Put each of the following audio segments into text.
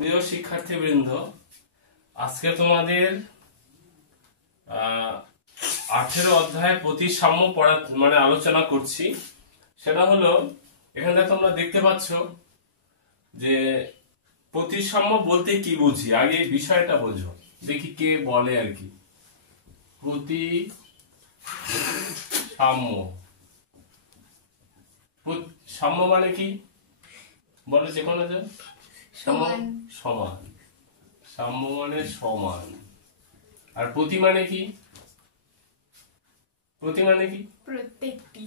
প্রিয় শিক্ষার্থীবৃন্দ, আজকে তোমাদের 18 অধ্যায় প্রতিসাম্য পড়া আলোচনা করছি। সেটা হলো, এখানে তোমরা দেখতে পাচ্ছ যে প্রতিসাম্য বলতে কি বুঝি। আগে বিষয়টা বোঝো, দেখি কে বলে আর কি। প্রতিসাম্য সাম্য মানে কি বলো, যে কোনো সমান। সাম্য মানে সমান। আর প্রতি মানে কি? প্রতি মানে কি? প্রত্যেকটি।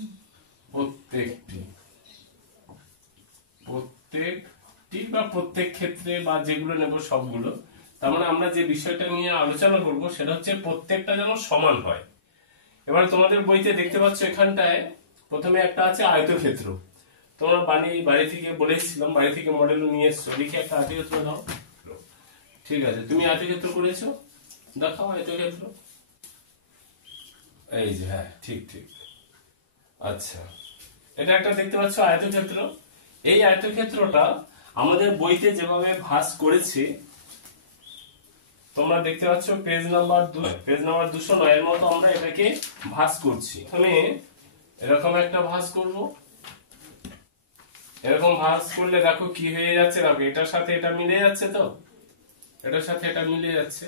প্রত্যেকটি বা প্রত্যেক ক্ষেত্রে বা যেগুলো নেব সবগুলো। তার মানে আমরা যে বিষয়টা নিয়ে আলোচনা করব সেটা হচ্ছে প্রত্যেকটা যেন সমান হয়। এবার তোমাদের বইতে দেখতে পাচ্ছ এখানটায় প্রথমে একটা আছে আয়তক্ষেত্র। তোমরা বাড়ি থেকে বলেছিলাম, বাড়ি থেকে মডেল নিয়ে এসছো। লিখে একটা আয়তক্ষেত্র দাও। ঠিক আছে, তুমি আয়তক্ষেত্র করেছো, দেখাও আয়তক্ষেত্র। এই যে, হ্যাঁ, ঠিক। আচ্ছা, এটা একটা দেখতে পাচ্ছ আয়তক্ষেত্র। এই আয়তক্ষেত্রটা আমাদের বইতে যেভাবে ভাঁজ করেছে তোমরা দেখতে পাচ্ছ পেজ নাম্বার 209 এর মতো আমরা এটাকে ভাঁজ করছি। আমি এরকম একটা ভাঁজ করব। এরকম ভাঁজ করলে দেখো কি হয়ে যাচ্ছে, দেখো এটার সাথে এটা মিলে যাচ্ছে, তো এটার সাথে এটা মিলে যাচ্ছে।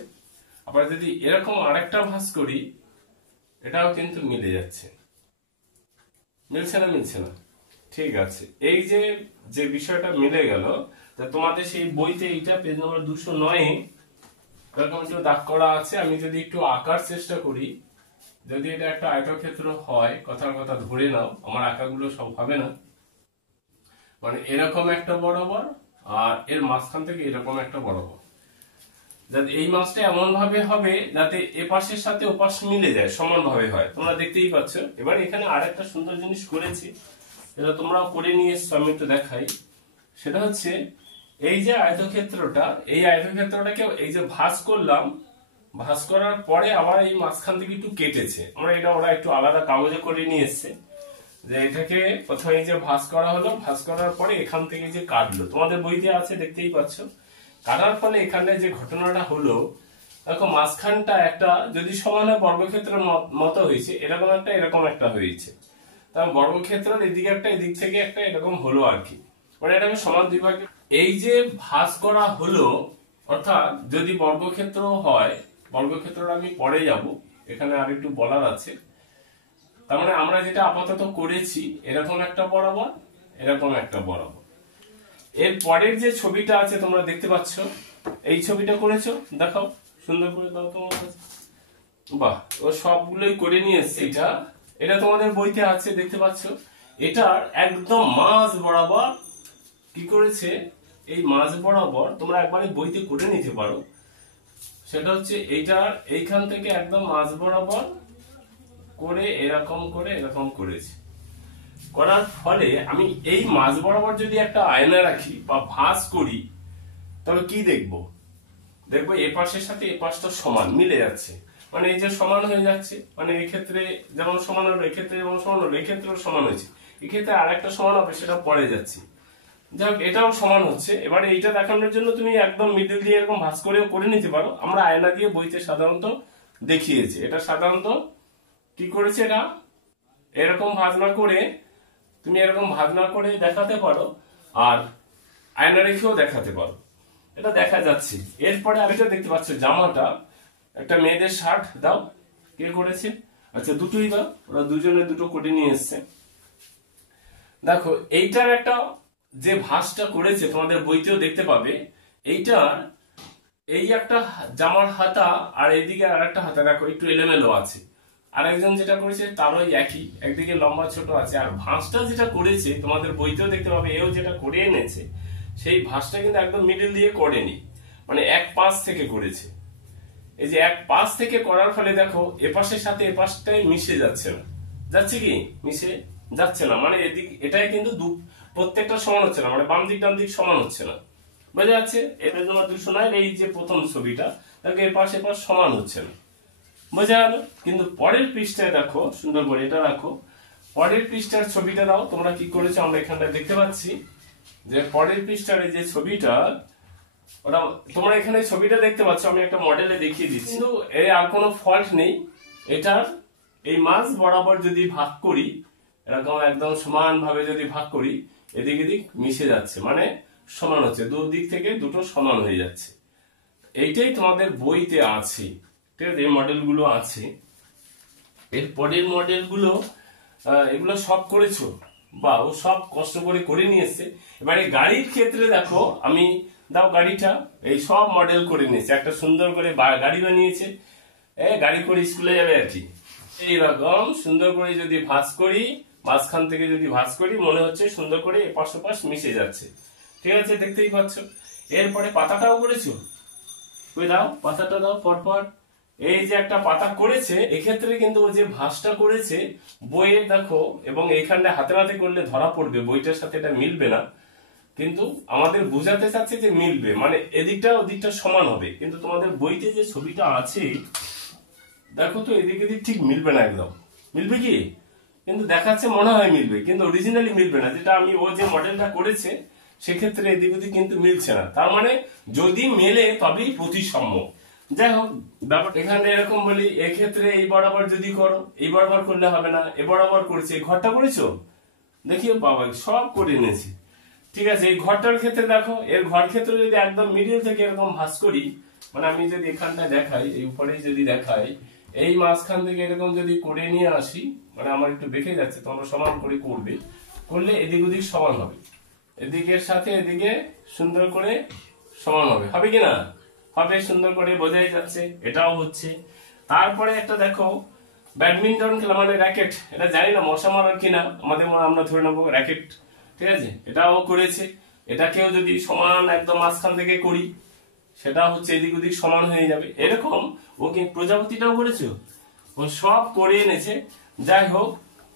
আবার যদি এরকম আরেকটা ভাঁজ করি, এটাও কিন্তু মিলে যাচ্ছে। মিলছে না? ঠিক আছে, এই যে বিষয়টা মিলে গেল। তা তোমাদের সেই বইতে এইটা পেজ নাম্বার 209 এরকম একটু দাগ করা আছে। আমি যদি একটু আঁকার চেষ্টা করি, যদি এটা একটা আয়তক্ষেত্র হয়, কথার কথা ধরে নাও, আমার আঁকাগুলো সব হবে না। মানে এরকম একটা বরাবর, আর এর মাঝখান থেকে এরকম একটা বরাবর। যাতে এই মাছটা এমন ভাবে হবে যাতে এ পাশের সাথে ও পাশ মিলে যায়, সমান ভাবে হয়। তোমরা দেখতেই পাচ্ছ। এবার এখানে আরেকটা সুন্দর জিনিস করেছি, এটা তোমরা করে নিয়ে এসছো, আমি একটু দেখাই। সেটা হচ্ছে এই যে আয়তক্ষেত্রটা, এই আয়তক্ষেত্রটাকে এই যে ভাঁজ করলাম, ভাঁজ করার পরে আবার এই মাঝখান থেকে একটু কেটেছে। ওরা একটু আলাদা কাগজে করে নিয়ে এসছে। যে এটাকে প্রথমে এই যে ভাঁজ করা হলো, ভাঁজ করার পরে এখান থেকে যে কাটলো, তোমাদের বইতে আছে, দেখতেই পাচ্ছ। কাটার ফলে এখানে যে ঘটনাটা হলো, দেখো মাঝখানটা একটা যদি সমান হয় বর্গক্ষেত্রের মতো হয়েছে, এরকম একটা হয়েছে। তার বর্গক্ষেত্রের এদিকে একটা, এদিক থেকে একটা, এরকম হলো আর কি। মানে এটাকে সমান দুই ভাগে এই যে ভাঁজ করা হলো। অর্থাৎ যদি বর্গক্ষেত্র হয়, বর্গক্ষেত্রটা আমি পরে যাব, এখানে আর একটু বলার আছে। তার মানে আমরা যেটা আপাতত করেছি, এরকম একটা বরাবর, এরকম একটা বরাবর। এর পরের যে ছবিটা আছে তোমরা দেখতে পাচ্ছ, এই ছবিটা করেছো, দেখাও, সুন্দর করে দাও তোমার কাছে। বাহ, ও সবগুলোই করে নিয়ে এসছে। এটা তোমাদের বইতে আছে, দেখতে পাচ্ছ। এটার একদম মাঝ বরাবর কি করেছে, এই মাঝ বরাবর তোমরা একবারে বইতে করে নিতে পারো। সেটা হচ্ছে এইটার এইখান থেকে একদম মাঝ বরাবর করে এরকম করেছে। করার ফলে আমি এই মাঝ বরাবর যদি একটা আয়না রাখি বা ভাঁজ করি, তবে কি দেখবো এ পাশের সাথে এ পাশটা সমান মিলে যাচ্ছে। মানে এই যে সমান হয়ে যাচ্ছে, মানে এক্ষেত্রে যেমন সমান হলো, এক্ষেত্রে যেমন সমান হলো, এক্ষেত্রেও সমান হয়েছে, এক্ষেত্রে আরেকটা সমান হবে, সেটা পরে যাচ্ছে। যাই হোক, এটাও সমান হচ্ছে। এবারে এইটা দেখানোর জন্য তুমি একদম মিডল দিয়ে এরকম ভাঁজ করেও করে নিতে পারো। আমরা আয়না দিয়ে বইতে সাধারণত দেখিয়েছি। এটা সাধারণত কি করেছে, এটা এরকম ভাঁজ না করে, তুমি এরকম ভাঁজ না করে দেখাতে পারো, আর আয়না রেখেও দেখাতে পারো। এটা দেখা যাচ্ছে। এরপরে আরেকটা দেখতে পাচ্ছ, জামাটা একটা মেয়েদের শার্ট দাও, কে করেছে? আচ্ছা, দুটোই দাও, ওরা দুজনে দুটো করে নিয়ে এসছে। দেখো এইটার একটা যে ভাঁজটা করেছে তোমাদের বইতেও দেখতে পাবে। এইটার এই একটা জামার হাতা আর এইদিকে আর একটা হাতা দেখো একটু এলোমেলো আছে। আর একজন যেটা করেছে তারও একই, একদিকে লম্বা ছোট আছে। আর ভাঁজটা যেটা করেছে তোমাদের বইতেও দেখতে পাবে, এও যেটা করে এনেছে, সেই ভাঁজটা কিন্তু একদম মিডল দিয়ে করেনি, মানে এক পাশ থেকে করেছে। এই যে এক পাশ থেকে করার ফলে দেখো এপাশের সাথে এপাশটাই মিশে যাচ্ছে না। যাচ্ছে কি? মিশে যাচ্ছে না। মানে এটাই কিন্তু প্রত্যেকটা সমান হচ্ছে না, মানে বাম দিক ডান দিক সমান হচ্ছে না। বোঝা যাচ্ছে? এটা তোমার 209 এই যে প্রথম ছবিটা, দেখো এপাশ এপাশ সমান হচ্ছে না। বোঝা গেল? কিন্তু পরের পৃষ্ঠায় দেখো, সুন্দর করে এটা রাখো, পরের পৃষ্ঠার ছবিটা দাও। তোমরা কি করেছো আমরা এখানটায় দেখতে পাচ্ছি যে পরের পৃষ্ঠার এই যে ছবিটা, ওটা তোমরা এখানে ছবিটা দেখতে পাচ্ছ, আমি একটা মডেলে দেখিয়ে দিচ্ছি, কিন্তু এর আর কোনো ফল্ট নেই। এটার এই মাছ বরাবর যদি ভাগ করি, এরকম একদম সমান ভাবে যদি ভাগ করি, এদিক এদিক মিশে যাচ্ছে, মানে সমান হচ্ছে, দুদিক থেকে দুটো সমান হয়ে যাচ্ছে। এইটাই তোমাদের বইতে আছে, ঠিক আছে, এই মডেলগুলো আছে। এর পরের মডেলগুলো এগুলো সব করেছো বা ও সব কষ্ট করে করে নিয়েছে। এবারে গাড়ির ক্ষেত্রে দেখো, আমি দাও গাড়িটা, এই সব মডেল করে নিয়েছে, একটা সুন্দর করে গাড়ি বানিয়েছে, গাড়ি করে স্কুলে যাবে আর কি। এইরকম সুন্দর করে যদি ভাঁজ করি, মাঝখান থেকে যদি ভাঁজ করি, মনে হচ্ছে সুন্দর করে এপাশ ওপাশ মিশে যাচ্ছে, ঠিক আছে, দেখতেই পাচ্ছ। এরপরে পাতাটাও করেছো, ওই দাও পাতাটা দাও পরপর। এই যে একটা পাতা করেছে, এক্ষেত্রে কিন্তু ও যে ভাঁজটা করেছে বইয়ে দেখো, এবং এইখানটা হাতে হাতে করলে ধরা পড়বে, বইটার সাথে এটা মিলবে না, কিন্তু আমাদের বোঝাতে চাচ্ছে যে মিলবে, মানে এদিকটা ওদিকটা সমান হবে, কিন্তু তোমাদের বইতে যে ছবিটা আছে দেখো তো, এদিক এদিক ঠিক মিলবে না, একদম মিলবে কি, কিন্তু দেখাচ্ছে মনে হয় মিলবে, কিন্তু অরিজিনালি মিলবে না। যেটা আমি ও যে মডেলটা করেছে সেক্ষেত্রে এদিক ওদিক কিন্তু মিলছে না, তার মানে যদি মেলে তবেই প্রতিসাম্য। যাই হোক, ব্যাপারটা এখানে এরকম বলি, এক্ষেত্রে এই বরাবর যদি করো, এই বরাবর করলে হবে না, এ বরাবর করেছে, এই ঘরটা করেছো, দেখিও বাবা সব করে নিয়েছি, ঠিক আছে। এই ঘরটার ক্ষেত্রে দেখো, এর ঘর ক্ষেত্রে যদি একদম মিডিল থেকে এরকম ভাঁজ করি, মানে আমি যদি এখানটা দেখাই, এই উপরে যদি দেখাই, এই মাঝখান থেকে এরকম যদি করে নিয়ে আসি, মানে আমার একটু বেঁকে যাচ্ছে, তোমরা সমান করে করবে, করলে এদিক ওদিক সমান হবে, এদিকের সাথে এদিকে সুন্দর করে সমান হবে, হবে কিনা, হবে, সুন্দর করে বোঝাই যাচ্ছে, এটাও হচ্ছে। তারপরে একটা দেখো, ব্যাডমিন্টন খেলা মানে র্যাকেট, এটা জানি না মশা মারার কিনা, আমাদের আমরা ধরে নেবো র্যাকেট, ঠিক আছে, এটাও করেছে। এটাকেও যদি সমান একদম মাঝখান থেকে করি, সেটা হচ্ছে এদিক ওদিক সমান হয়ে যাবে। এরকম ও কি প্রজাপতিটাও করেছো, ও সব করে এনেছে। যাই হোক,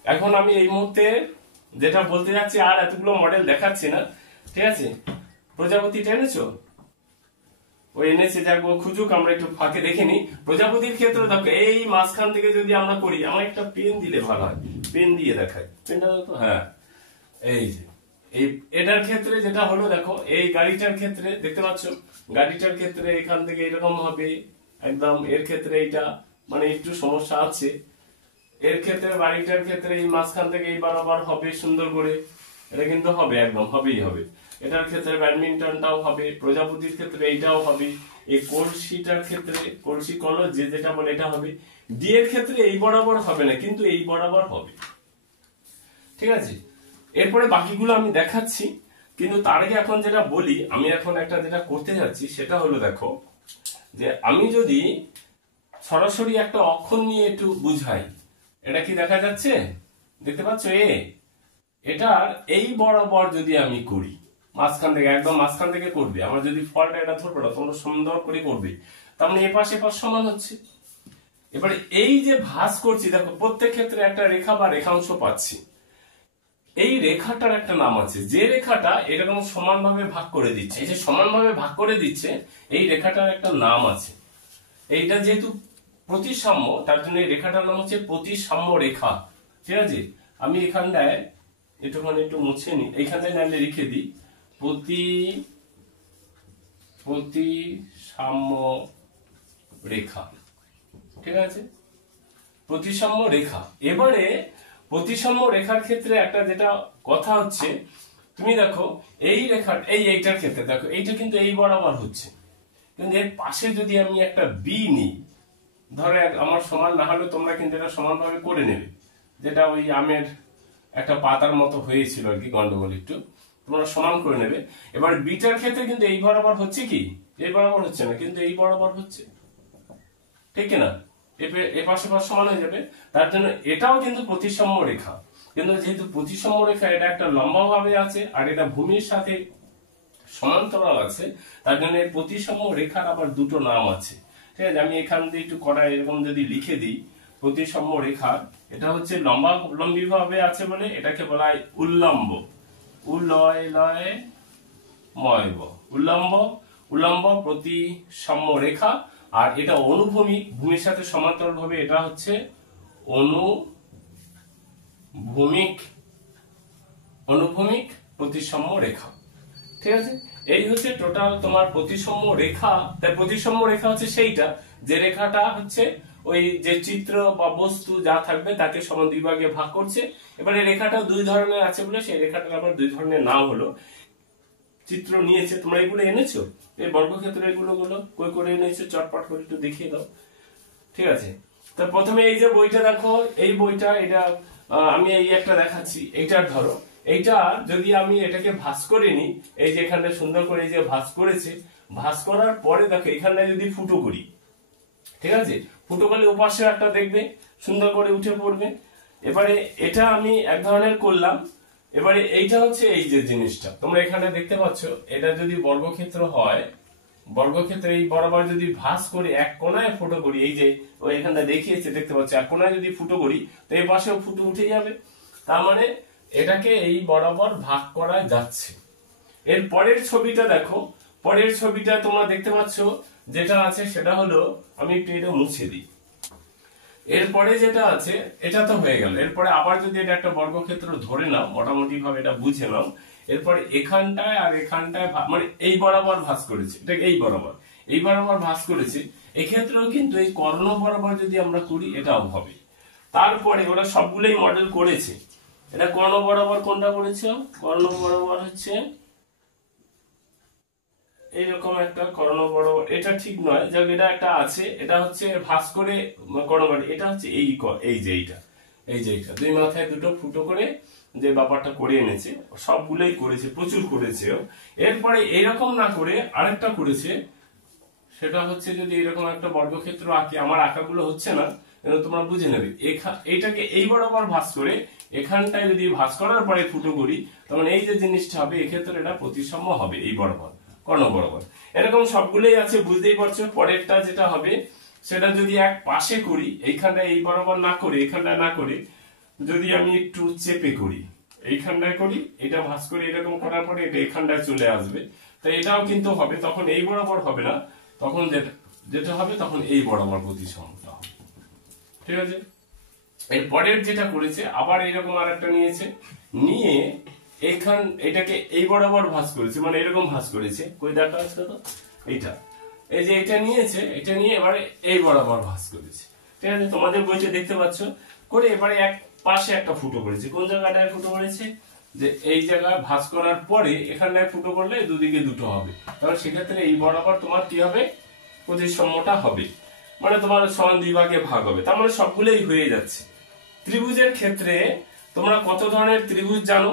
এখন আমি এই মুহূর্তে যেটা বলতে যাচ্ছি, আর এতগুলো মডেল দেখাচ্ছি না, ঠিক আছে। প্রজাপতিটা এনেছো, ও এনেছে, যাক ও খুঁজুক, আমরা একটু ফাঁকে দেখে নি। প্রজাপতির ক্ষেত্রে দেখো, এই মাঝখান থেকে যদি আমরা করি, আমার একটা পেন দিলে ভালো হয়, পেন দিয়ে দেখাই, পেনটা তো, হ্যাঁ, এই যে এটার ক্ষেত্রে যেটা হলো দেখো, এই গাড়িটার ক্ষেত্রে দেখতে পাচ্ছ, গাড়িটার ক্ষেত্রে এখান থেকে এরকম হবে একদম, এর ক্ষেত্রে এটা মানে একটু সমস্যা আছে, এর ক্ষেত্রে গাড়িটার ক্ষেত্রে এই মাঝখান থেকে এই বরাবর হবে সুন্দর করে, এটা কিন্তু হবে, একদম হবেই হবে। এটার ক্ষেত্রে ব্যাডমিন্টনটাও হবে, প্রজাপতির ক্ষেত্রে এইটাও হবে, এই কলসিটার ক্ষেত্রে, কলসি কলস যেটা বলে এটা হবে। ডি এর ক্ষেত্রে এই বরাবর হবে না, কিন্তু এই বরাবর হবে, ঠিক আছে। এরপরে বাকিগুলো আমি দেখাচ্ছি, কিন্তু তার আগে এখন যেটা বলি, আমি এখন একটা যেটা করতে যাচ্ছি সেটা হলো দেখো, যে আমি যদি সরাসরি একটা অক্ষর নিয়ে একটু বুঝাই, এটা কি দেখা যাচ্ছে, দেখতে পাচ্ছ, এটার এই বরাবর যদি আমি করি, মাঝখান থেকে একদম মাঝখান থেকে করবে, আমার যদি ফলটা এটা ধরবে না, তোমরা সুন্দর করে করবে, তার মানে এপাশ এপাশ সমান হচ্ছে। এবারে এই যে ভাঁজ করছি দেখো, প্রত্যেক ক্ষেত্রে একটা রেখা বা রেখাংশ পাচ্ছি, এই রেখাটার একটা নাম আছে, যে রেখাটা এরকম সমানভাবে ভাগ করে দিচ্ছে, এই যে সমানভাবে ভাগ করে দিচ্ছে, এই রেখাটার একটা নাম আছে। এইটা যেহেতু প্রতিসাম্য, তার জন্য এই রেখাটার নাম হচ্ছে প্রতিসাম্য রেখা, ঠিক আছে। আমি এখানটায় একটুখানি একটু মুছে নি, এইখানটায় নাহলে লিখে দিই, প্রতিসাম্য রেখা, ঠিক আছে, প্রতিসাম্য রেখা। এবারে প্রতিসাম্য রেখার ক্ষেত্রে একটা যেটা কথা হচ্ছে, তুমি দেখো এই রেখা, এইটার ক্ষেত্রে দেখো, এইটা কিন্তু এই বরাবর হচ্ছে, কিন্তু এর পাশে যদি আমি একটা বি নিই, ধরো আমার সমান না হলে তোমরা কিন্তু এটা সমানভাবে করে নেবে, যেটা ওই আমের একটা পাতার মতো হয়েছিল আর কি, গন্ডগোল একটু, তোমরা সমান করে নেবে। এবার বিটার ক্ষেত্রে কিন্তু এই বরাবর হচ্ছে কি, এই বরাবর হচ্ছে না, কিন্তু এই বরাবর হচ্ছে, ঠিক কিনা, এপাশে পাশ সমান হয়ে যাবে, তার জন্য এটাও কিন্তু প্রতিসাম্য রেখা। কিন্তু যেহেতু প্রতিসাম্য রেখা, এটা একটা লম্বা ভাবে আছে আর এটা ভূমির সাথে সমান্তরাল আছে, তার জন্য এই প্রতিসাম্য রেখার আবার দুটো নাম আছে, ঠিক আছে। আমি এখান দিয়ে একটু কড়া এরকম যদি লিখে দিই, প্রতিসাম্য রেখা, এটা হচ্ছে লম্বা লম্বি ভাবে আছে বলে এটাকে বলা হয় উল্লম্ব, উলয় লয় ময়, উল্লম্ব, উল্লম্ব প্রতিসাম্য রেখা। আর এটা অনুভূমিক, ভূমির সাথে সমান্তরাল ভাবে, এটা হচ্ছে অনুভূমিক প্রতিসাম্য রেখা, ঠিক আছে, এই হচ্ছে টোটাল তোমার প্রতিসম রেখা। তাই প্রতিসম রেখা হচ্ছে সেইটা যে রেখাটা হচ্ছে ওই যে চিত্র বা বস্তু যা থাকবে তাকে সমান দুই ভাগে ভাগ করছে। এবারে রেখাটা দুই ধরনের আছে বলে সেই রেখাটার আবার দুই ধরনের নাম হলো। চিত্র নিয়েছে, তোমরা এগুলো এনেছো, এই বর্গক্ষেত্র এগুলো কই করে এনেছো, চটপট করে একটু দেখিয়ে দাও। ঠিক আছে, তো প্রথমে এই যে বইটা দেখো, এই বইটা এটা আমি এই একটা দেখাচ্ছি, এইটার ধরো এইটা যদি আমি এটাকে ভাঁজ করে নিই, এই যে এখানটা সুন্দর করে এই যে ভাঁজ করেছে, ভাঁজ করার পরে দেখো এখানটা যদি ফুটো করি, ঠিক আছে, ফুটো করলে ওপাশে একটা দেখবে সুন্দর করে উঠে পড়বে। এবারে এটা আমি এক ধরনের করলাম। এবারে এইটা হচ্ছে এই যে জিনিসটা তোমরা এখানে দেখতে পাচ্ছ, এটা যদি বর্গক্ষেত্র হয়, বর্গক্ষেত্রে এই বরাবর যদি ভাঁজ করে এক কোণায় ফুটো করি, এই যে ওই এখানটা দেখিয়েছে দেখতে পাচ্ছ, এক কোণায় যদি ফুটো করি তো এই পাশেও ফুটো উঠে যাবে। তার মানে এটাকে এই বরাবর ভাগ করা যাচ্ছে। এর পরের ছবিটা দেখো, পরের ছবিটা তোমরা দেখতে পাচ্ছ যেটা আছে সেটা হলো, আমি একটু এটা মুছে দিই। এরপরে যেটা আছে এটা তো হয়ে গেল। এরপরে আবার যদি এটা একটা বর্গক্ষেত্র ধরে নাও, মোটামুটি ভাবে এটা বুঝে নাও, এরপরে এখানটায় আর এখানটায় মানে এই বরাবর ভাঁজ করেছে, এটা এই বরাবর ভাঁজ করেছে। এক্ষেত্রেও কিন্তু এই কর্ণ বরাবর যদি আমরা করি এটাও হবে। তারপরে ওরা সবগুলোই মডেল করেছে। এটা কর্ণ বরাবর কোনটা করেছে, কর্ণ বরাবর হচ্ছে এইরকম একটা কর্ণ বরাবর, এটা ঠিক নয়, যাক এটা একটা আছে, এটা হচ্ছে ভাঁজ করে কর্ণ বরাবর, এটা হচ্ছে এই যে এইটা দুই মাথায় দুটো ফুটো করে যে ব্যাপারটা করে এনেছে, সবগুলোই করেছে, প্রচুর করেছে। এরপরে এইরকম না করে আরেকটা করেছে, সেটা হচ্ছে যদি এরকম একটা বর্গক্ষেত্র আঁকি, আমার আঁকাগুলো হচ্ছে না, তোমরা বুঝে নেবে। এইটাকে এই বরাবর ভাঁজ করে এখানটায় যদি ভাঁজ করার পরে ফুটো করি, তখন এই যে জিনিসটা হবে এক্ষেত্রে এটা প্রতিসম হবে এই বরাবর, কর্ণ বরাবর। এরকম সবগুলোই আছে, বুঝতেই পারছো। পরেরটা যেটা হবে সেটা যদি এক পাশে করি, এইখানটা এই বরাবর না করে, এখানটা না করে যদি আমি একটু চেপে করি, এইখানটায় করি, এটা ভাঁজ করে এরকম করার পরে এটা এখানটায় চলে আসবে, তাই এটাও কিন্তু হবে। তখন এই বরাবর হবে না, তখন যেটা হবে তখন এই বরাবর প্রতিসমতা হবে। ঠিক আছে, এর পরের যেটা করেছে আবার এইরকম আরেকটা নিয়েছে, নিয়ে এটাকে এই বরাবর ভাঁজ করেছে, মানে এরকম ভাঁজ করেছে, কই দেখা আছে তো এইটা, এই যে এটা নিয়েছে, এটা নিয়ে এবারে এই বরাবর ভাঁজ করেছে। ঠিক আছে, তোমাদের বইতে দেখতে পাচ্ছ করে। এবারে এক পাশে একটা ফুটো করেছে, কোন জায়গাটায় ফুটো করেছে, যে এই জায়গায় ভাঁজ করার পরে এখানটায় ফুটো করলে দুদিকে দুটো হবে, তাহলে সেক্ষেত্রে এই বরাবর তোমার কি হবে, প্রতিসমটা হবে, মানে তোমার সমান দুই ভাগে ভাগ হবে। তার মানে সবগুলোই হয়ে যাচ্ছে। ত্রিভুজের ক্ষেত্রে তোমরা কত ধরনের ত্রিভুজ জানো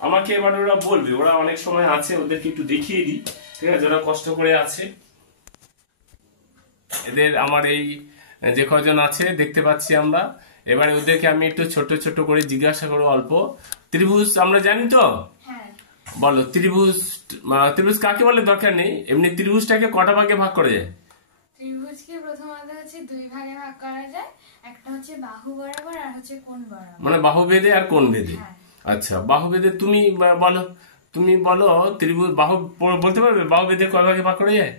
আমাকে এবার ওরা বলবে, ওরা অনেক সময় আছে, ওদেরকে একটু দেখিয়ে দিই। ঠিক আছে, ওরা কষ্ট করে আছে, এদের আমার এই যে কজন আছে দেখতে পাচ্ছি আমরা, এবারে ওদেরকে আমি একটু ছোট ছোট করে জিজ্ঞাসা করবো অল্প। ত্রিভুজ আমরা জানি তো, বলো ত্রিভুজ কাকে বলে, দরকার নেই, এমনি ত্রিভুজটাকে কটা ভাগে ভাগ করা যায়? ত্রিভুজকে প্রথমত হচ্ছে দুই ভাগে ভাগ করা যায়, একটা হচ্ছে বাহু বরাবর আর হচ্ছে কোণ বরাবর, মানে বাহু ভেদে আর কোণ ভেদে। আচ্ছা, বাহু ভেদে তুমি বলো ত্রিভুজ বাহু বলতে পারবে, বাহু ভেদে কয় ভাগে ভাগ করা যায়,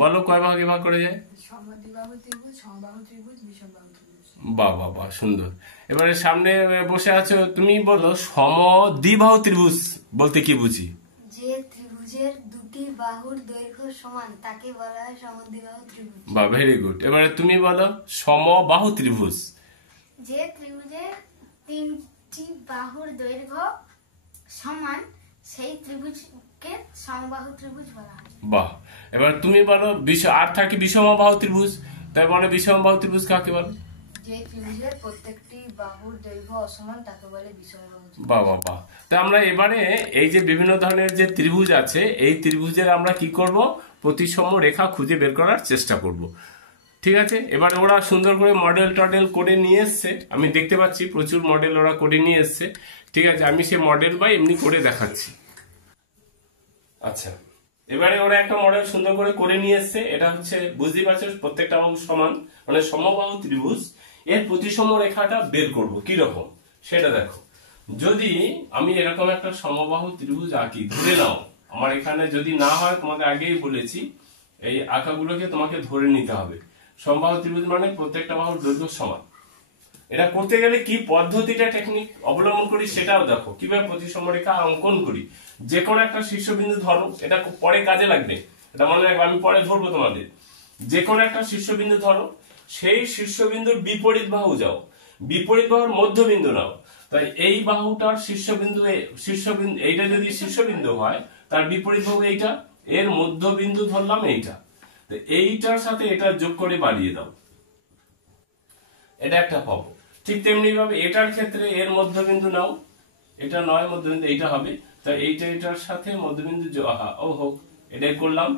বলো কয় ভাগে ভাগ করা যায়? সমদ্বিবাহু ত্রিভুজ, সমবাহু ত্রিভুজ, বিষমবাহু ত্রিভুজ। বাহ বাহ বাহ, সুন্দর। এবারে সামনে বসে আছো, তুমি বলো সমদ্বিবাহু ত্রিভুজ বলতে কি বুঝি? যে ত্রিভুজের দুটি বাহুর দৈর্ঘ্য সমান তাকে বলা হয় সমদ্বিবাহু ত্রিভুজ। বাহ, ভেরি গুড। এবারে তুমি বলো সমবাহু ত্রিভুজ। যে ত্রিভুজের তিনটি বাহুর দৈর্ঘ্য সমান সেই ত্রিভুজকে সমবাহু ত্রিভুজ বলা হয়। বাহ, এবার তুমি বলো আর থাকে বিষমবাহু ত্রিভুজ, তাই বলে বিষমবাহু ত্রিভুজ কাকে বলে? যে ত্রিভুজের প্রত্যেকটি বাহুর দৈর্ঘ্য অসমান তাকে বলে বিষমবাহু ত্রিভুজ। বাহ বাহ বাহ। তা আমরা এবারে এই যে বিভিন্ন ধরনের যে ত্রিভুজ আছে, এই ত্রিভুজের আমরা কি করব, প্রতিসম রেখা খুঁজে বের করার চেষ্টা করব। ঠিক আছে, এবারে ওরা সুন্দর করে মডেল টডেল করে নিয়ে এসছে, আমি দেখতে পাচ্ছি প্রচুর মডেল ওরা করে নিয়ে এসছে। ঠিক আছে, আমি সে মডেল বা এমনি করে দেখাচ্ছি। আচ্ছা, এবারে ওরা একটা মডেল সুন্দর করে নিয়ে এসছে, এটা হচ্ছে বুঝতেই পারছো প্রত্যেকটা বাহু সমান, মানে সমবাহু ত্রিভুজ। এর প্রতিসম রেখাটা বের করব কি রকম সেটা দেখো। যদি আমি এরকম একটা সমবাহু ত্রিভুজ আঁকি, ধরে নাও আমার এখানে যদি না হয়, তোমাকে আগেই বলেছি এই আঁকাগুলোকে তোমাকে ধরে নিতে হবে। সমবাহু ত্রিভুজ মানে প্রত্যেকটা বাহুর দৈর্ঘ্য সমান। এটা করতে গেলে কি পদ্ধতিটা টেকনিক অবলম্বন করি সেটাও দেখো, কিভাবে প্রতিসম রেখা অঙ্কন করি। যে কোনো একটা শীর্ষবিন্দু ধরো, এটা খুব পরে কাজে লাগবে, এটা মনে রাখবে, আমি পরে ধরবো তোমাদের। যে কোনো একটা শীর্ষবিন্দু ধরো, সেই শীর্ষবিন্দুর বিপরীত বাহু যাও, বিপরীত বাহুর মধ্যবিন্দু নাও। তাই এই বাহুটার শীর্ষবিন্দু, এইটা যদি শীর্ষবিন্দু হয় তার বিপরীত বাহু এইটা, এর মধ্যবিন্দু ধরলাম এইটা, তো এইটার সাথে এটা যোগ করে বাড়িয়ে দাও, এটা একটা পাবো। ঠিক তেমনি ভাবে এটার ক্ষেত্রে এর মধ্যবিন্দু নাও, এটা নয় মধ্যবিন্দু, এইটা হবে, তাই এইটা এটার সাথে মধ্যবিন্দু ও হোক, এটাই করলাম।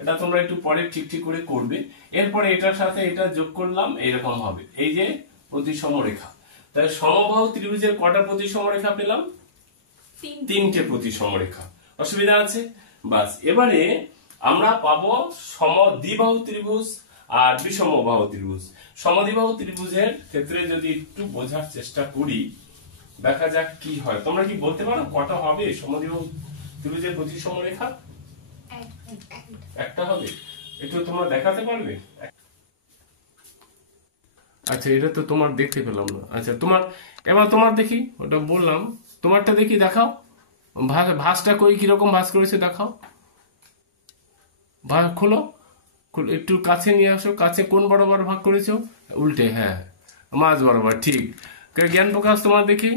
এটা তোমরা একটু পরে ঠিক ঠিক করে করবে। এরপরে এটার সাথে এটা যোগ করলাম, এইরকম হবে, এই যে প্রতিসম রেখা। তাই সমবাহু ত্রিভুজের কটা প্রতিসম রেখা পেলাম? 3টে প্রতিসম রেখা। অসুবিধা আছে? বাস, এবারে আমরা পাবো সমদ্বিবাহু ত্রিভুজ আর বিষমবাহু ত্রিভুজ। সমদ্বিবাহু ত্রিভুজের ক্ষেত্রে যদি একটু বোঝার চেষ্টা করি, দেখা যাক কি হয়। তোমরা কি বলতে পারো কটা হবে সমদ্বিবাহু ত্রিভুজের প্রতিসম রেখা? একটা হবে, একটু তোমরা দেখাতে পারবে? আচ্ছা, এটা তো তোমার দেখতে পেলাম না। আচ্ছা, তোমার এবার তোমার দেখি, ওটা বললাম, তোমারটা দেখি, দেখাও ভাঁজটা কই, কিরকম ভাঁজ করেছে দেখাও, খোলো, একটু কাছে নিয়ে আসো, কাছে কোন বরাবর ভাগ করেছো? উল্টে, হ্যাঁ, মাঝ বরাবর, ঠিক। জ্ঞান প্রকাশ তোমার দেখি,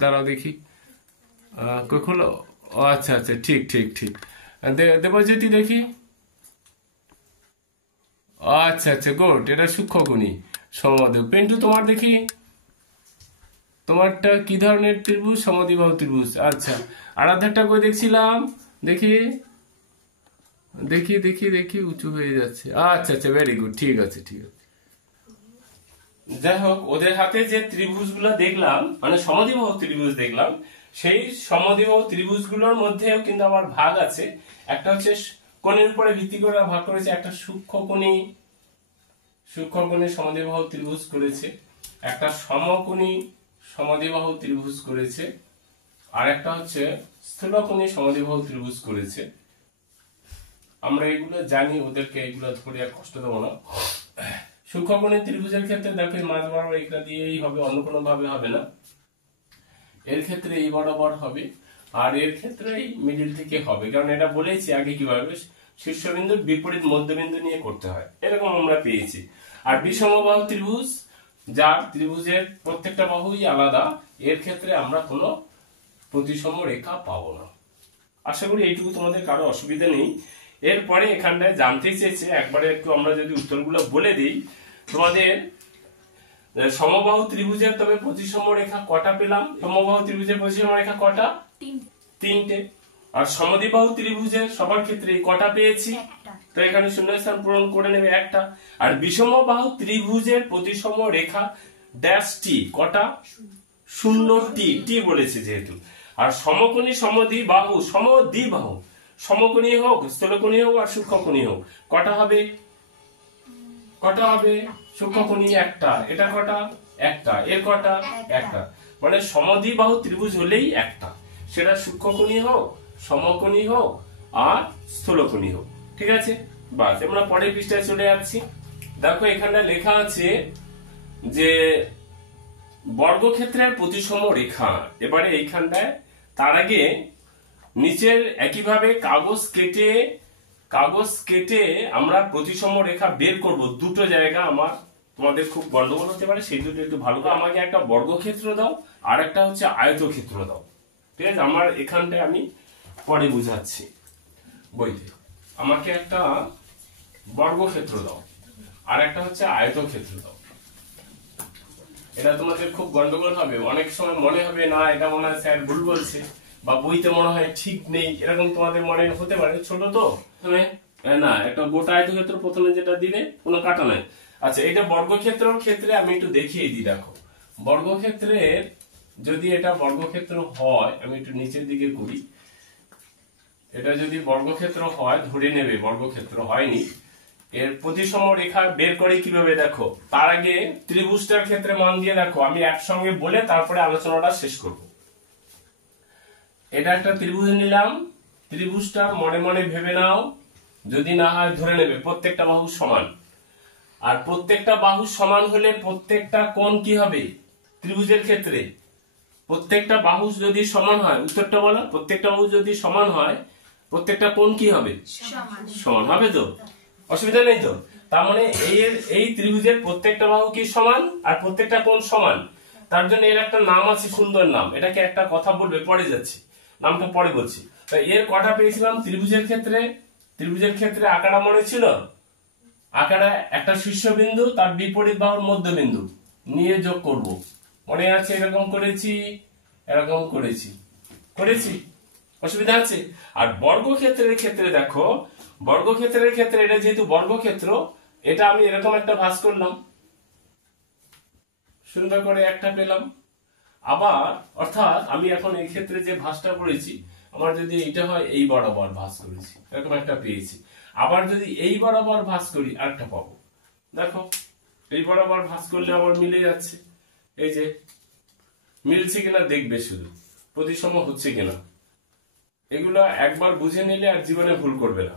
দাঁড়াও দেখি, খোলো, আচ্ছা আচ্ছা, ঠিক ঠিক ঠিক। দেবজ্যোতি দেখি, আচ্ছা আচ্ছা, গুড, এটা সূক্ষ্মগুণী সমদ্বিবাহু। পিন্টু তোমার দেখি, তোমারটা কি ধরনের ত্রিভুজ? সমদ্বিবাহু ত্রিভুজ। আচ্ছা, আরাধ্যারটা কই দেখছিলাম, দেখি দেখি দেখি দেখি, উঁচু হয়ে যাচ্ছে। আচ্ছা আচ্ছা, ভেরি গুড, ঠিক আছে ঠিক আছে। যাই হোক, ওদের হাতে যে ত্রিভুজগুলো দেখলাম, মানে সমদ্বিবাহু ত্রিভুজ দেখলাম, সেই সমদ্বিবাহু ত্রিভুজগুলোর মধ্যেও কিন্তু আবার ভাগ আছে। একটা হচ্ছে কোণের উপরে ভিত্তি করে ভাগ করেছে, একটা সূক্ষ্মকোণী সমদ্বিবাহু ত্রিভুজ করেছে, একটা সমকোণী সমদ্বিবাহু ত্রিভুজ করেছে, আর একটা হচ্ছে স্থূলকোণী সমদ্বিবাহু ত্রিভুজ করেছে। আমরা এগুলো জানি, ওদেরকে এগুলো ধরে আর কষ্ট দেবো না। সূক্ষ্মকোণী ত্রিভুজের ক্ষেত্রে দেখো, মাঝ বরাবর এটা দিয়েই হবে, অন্য কোনো ভাবে হবে না। এর ক্ষেত্রে এই বরাবর হবে, আর এর ক্ষেত্রে এই মিডিল থেকে হবে, কারণ এটা বলেছি আগে কিভাবে শীর্ষবিন্দুর বিপরীত মধ্যবিন্দু নিয়ে করতে হয়, এরকম আমরা পেয়েছি। আর বিষমবাহু ত্রিভুজ, যার ত্রিভুজের প্রত্যেকটা বাহুই আলাদা, এর ক্ষেত্রে আমরা কোনো প্রতিসম রেখা পাবো না। আশা করি এইটুকু তোমাদের কারো অসুবিধা নেই। এরপরে এখানটায় জানতে চেয়েছে, একবারে একটু আমরা যদি উত্তরগুলো বলে দিই তোমাদের। সমবাহু ত্রিভুজের তবে প্রতিসম রেখা কটা পেলাম? সমবাহু ত্রিভুজের প্রতিসম রেখা কটা? 3টে। আর সমদ্বিবাহু ত্রিভুজের সবার ক্ষেত্রে কটা পেয়েছি? তো এখানে শূন্যস্থান পূরণ করে নেবে, একটা। আর বিষমবাহু ত্রিভুজের প্রতিসম রেখা ড্যাশটি কটা? 0টি, টি বলেছে যেহেতু। আর সমকোণী সমদ্বিবাহু, সমকোণী হোক, স্থূলকোণী হোক আর সূক্ষ্মকোণী হোক, কটা হবে? কটা হবে? সূক্ষ্মকোণী একটা, এটা কটা? একটা, এর কটা? একটা। মানে সমদ্বিবাহু ত্রিভুজ হলেই একটা, সেটা সূক্ষ্মকোণী হোক, সমকোণী হোক আর স্থূলকোণী হোক। ঠিক আছে, বাস, আমরা পরের পৃষ্ঠায় চলে যাচ্ছি। দেখো, এখানটা লেখা আছে যে বর্গক্ষেত্রের প্রতিসম রেখা। এবারে এইখানটায় তার আগে নিচের একইভাবে কাগজ কেটে আমরা প্রতিসম রেখা বের করব। দুটো জায়গা আমার তোমাদের খুব গন্ডগোল হতে পারে, সেই দুটো একটু ভালো করে। আমাকে একটা বর্গক্ষেত্র দাও, আর একটা হচ্ছে আয়তক্ষেত্র দাও। ঠিক আছে, আমার এখানটায় আমি পরে বুঝাচ্ছি বইতে। আমাকে একটা বর্গক্ষেত্র দাও, আর একটা হচ্ছে আয়তক্ষেত্র দাও। এটা তোমাদের খুব গন্ডগোল হবে, অনেক সময় মনে হবে না এটা মনে হয় স্যার ভুল বলছে, বা বইতে মনে হয় ঠিক নেই, এরকম তোমাদের মনে হতে পারে। ছোট তো, তুমি না একটা গোটা আয়তক্ষেত্র প্রথমে যেটা দিলে কোনো কাটা নাই। আচ্ছা, এটা বর্গক্ষেত্রের ক্ষেত্রে আমি একটু দেখিয়ে দিই। দেখো, বর্গক্ষেত্রের যদি এটা বর্গক্ষেত্র হয়, আমি একটু নিচের দিকে করি, এটা যদি বর্গক্ষেত্র হয়, ধরে নেবে বর্গক্ষেত্র হয়নি। এর প্রতিসম রেখা বের করে কিভাবে দেখো, তার আগে ত্রিভুজটার ক্ষেত্রে মান দিয়ে দেখো, আমি একসঙ্গে বলে তারপরে আলোচনাটা শেষ করব। এটা একটা ত্রিভুজ নিলাম, ত্রিভুজটা মনে মনে ভেবে নাও, যদি না হয় ধরে নেবে প্রত্যেকটা বাহু সমান। আর প্রত্যেকটা বাহু সমান হলে প্রত্যেকটা কোণ কি হবে ত্রিভুজের ক্ষেত্রে? প্রত্যেকটা বাহু যদি সমান হয়, উত্তরটা বলো, প্রত্যেকটা বাহু যদি সমান হয় প্রত্যেকটা কোণ কি হবে? সমান হবে তো, অসুবিধা নেই তো। তার মানে এই ত্রিভুজের প্রত্যেকটা বাহু কি সমান আর প্রত্যেকটা কোণ সমান। তার জন্য এর একটা নাম আছে, সুন্দর নাম। এটাকে একটা কথা বলবে, পরে যাচ্ছি, নামটা পরে বলছি। তাই এর কটা পেয়েছিলাম ত্রিভুজের ক্ষেত্রে? ত্রিভুজের ক্ষেত্রে আঁকাটা মনে ছিল, আঁকাটা একটা শীর্ষবিন্দু তার বিপরীত বাহুর মধ্যবিন্দু নিয়ে যোগ করব। মনে আছে? এরকম করেছি, এরকম করেছি, অসুবিধা আছে? আর বর্গক্ষেত্রের ক্ষেত্রে দেখো, বর্গক্ষেত্রের ক্ষেত্রে এটা যেহেতু বর্গক্ষেত্র, এটা আমি এরকম একটা ভাঁজ করলাম, সুন্দর করে একটা পেলাম। আবার অর্থাৎ আমি এখন এই ক্ষেত্রে যে ভাঁজটা করেছি, আমার যদি এইটা হয় এই বরাবর ভাঁজ করেছি, এরকম একটা পেয়েছি। আবার যদি এই বরাবর ভাঁজ করি আরেকটা পাবো। দেখো এই বরাবর ভাঁজ করলে আমার মিলে যাচ্ছে। এই যে মিলছে কিনা দেখবে, শুধু প্রতিসম হচ্ছে কিনা, এগুলো একবার বুঝে নিলে আর জীবনে ভুল করবে না।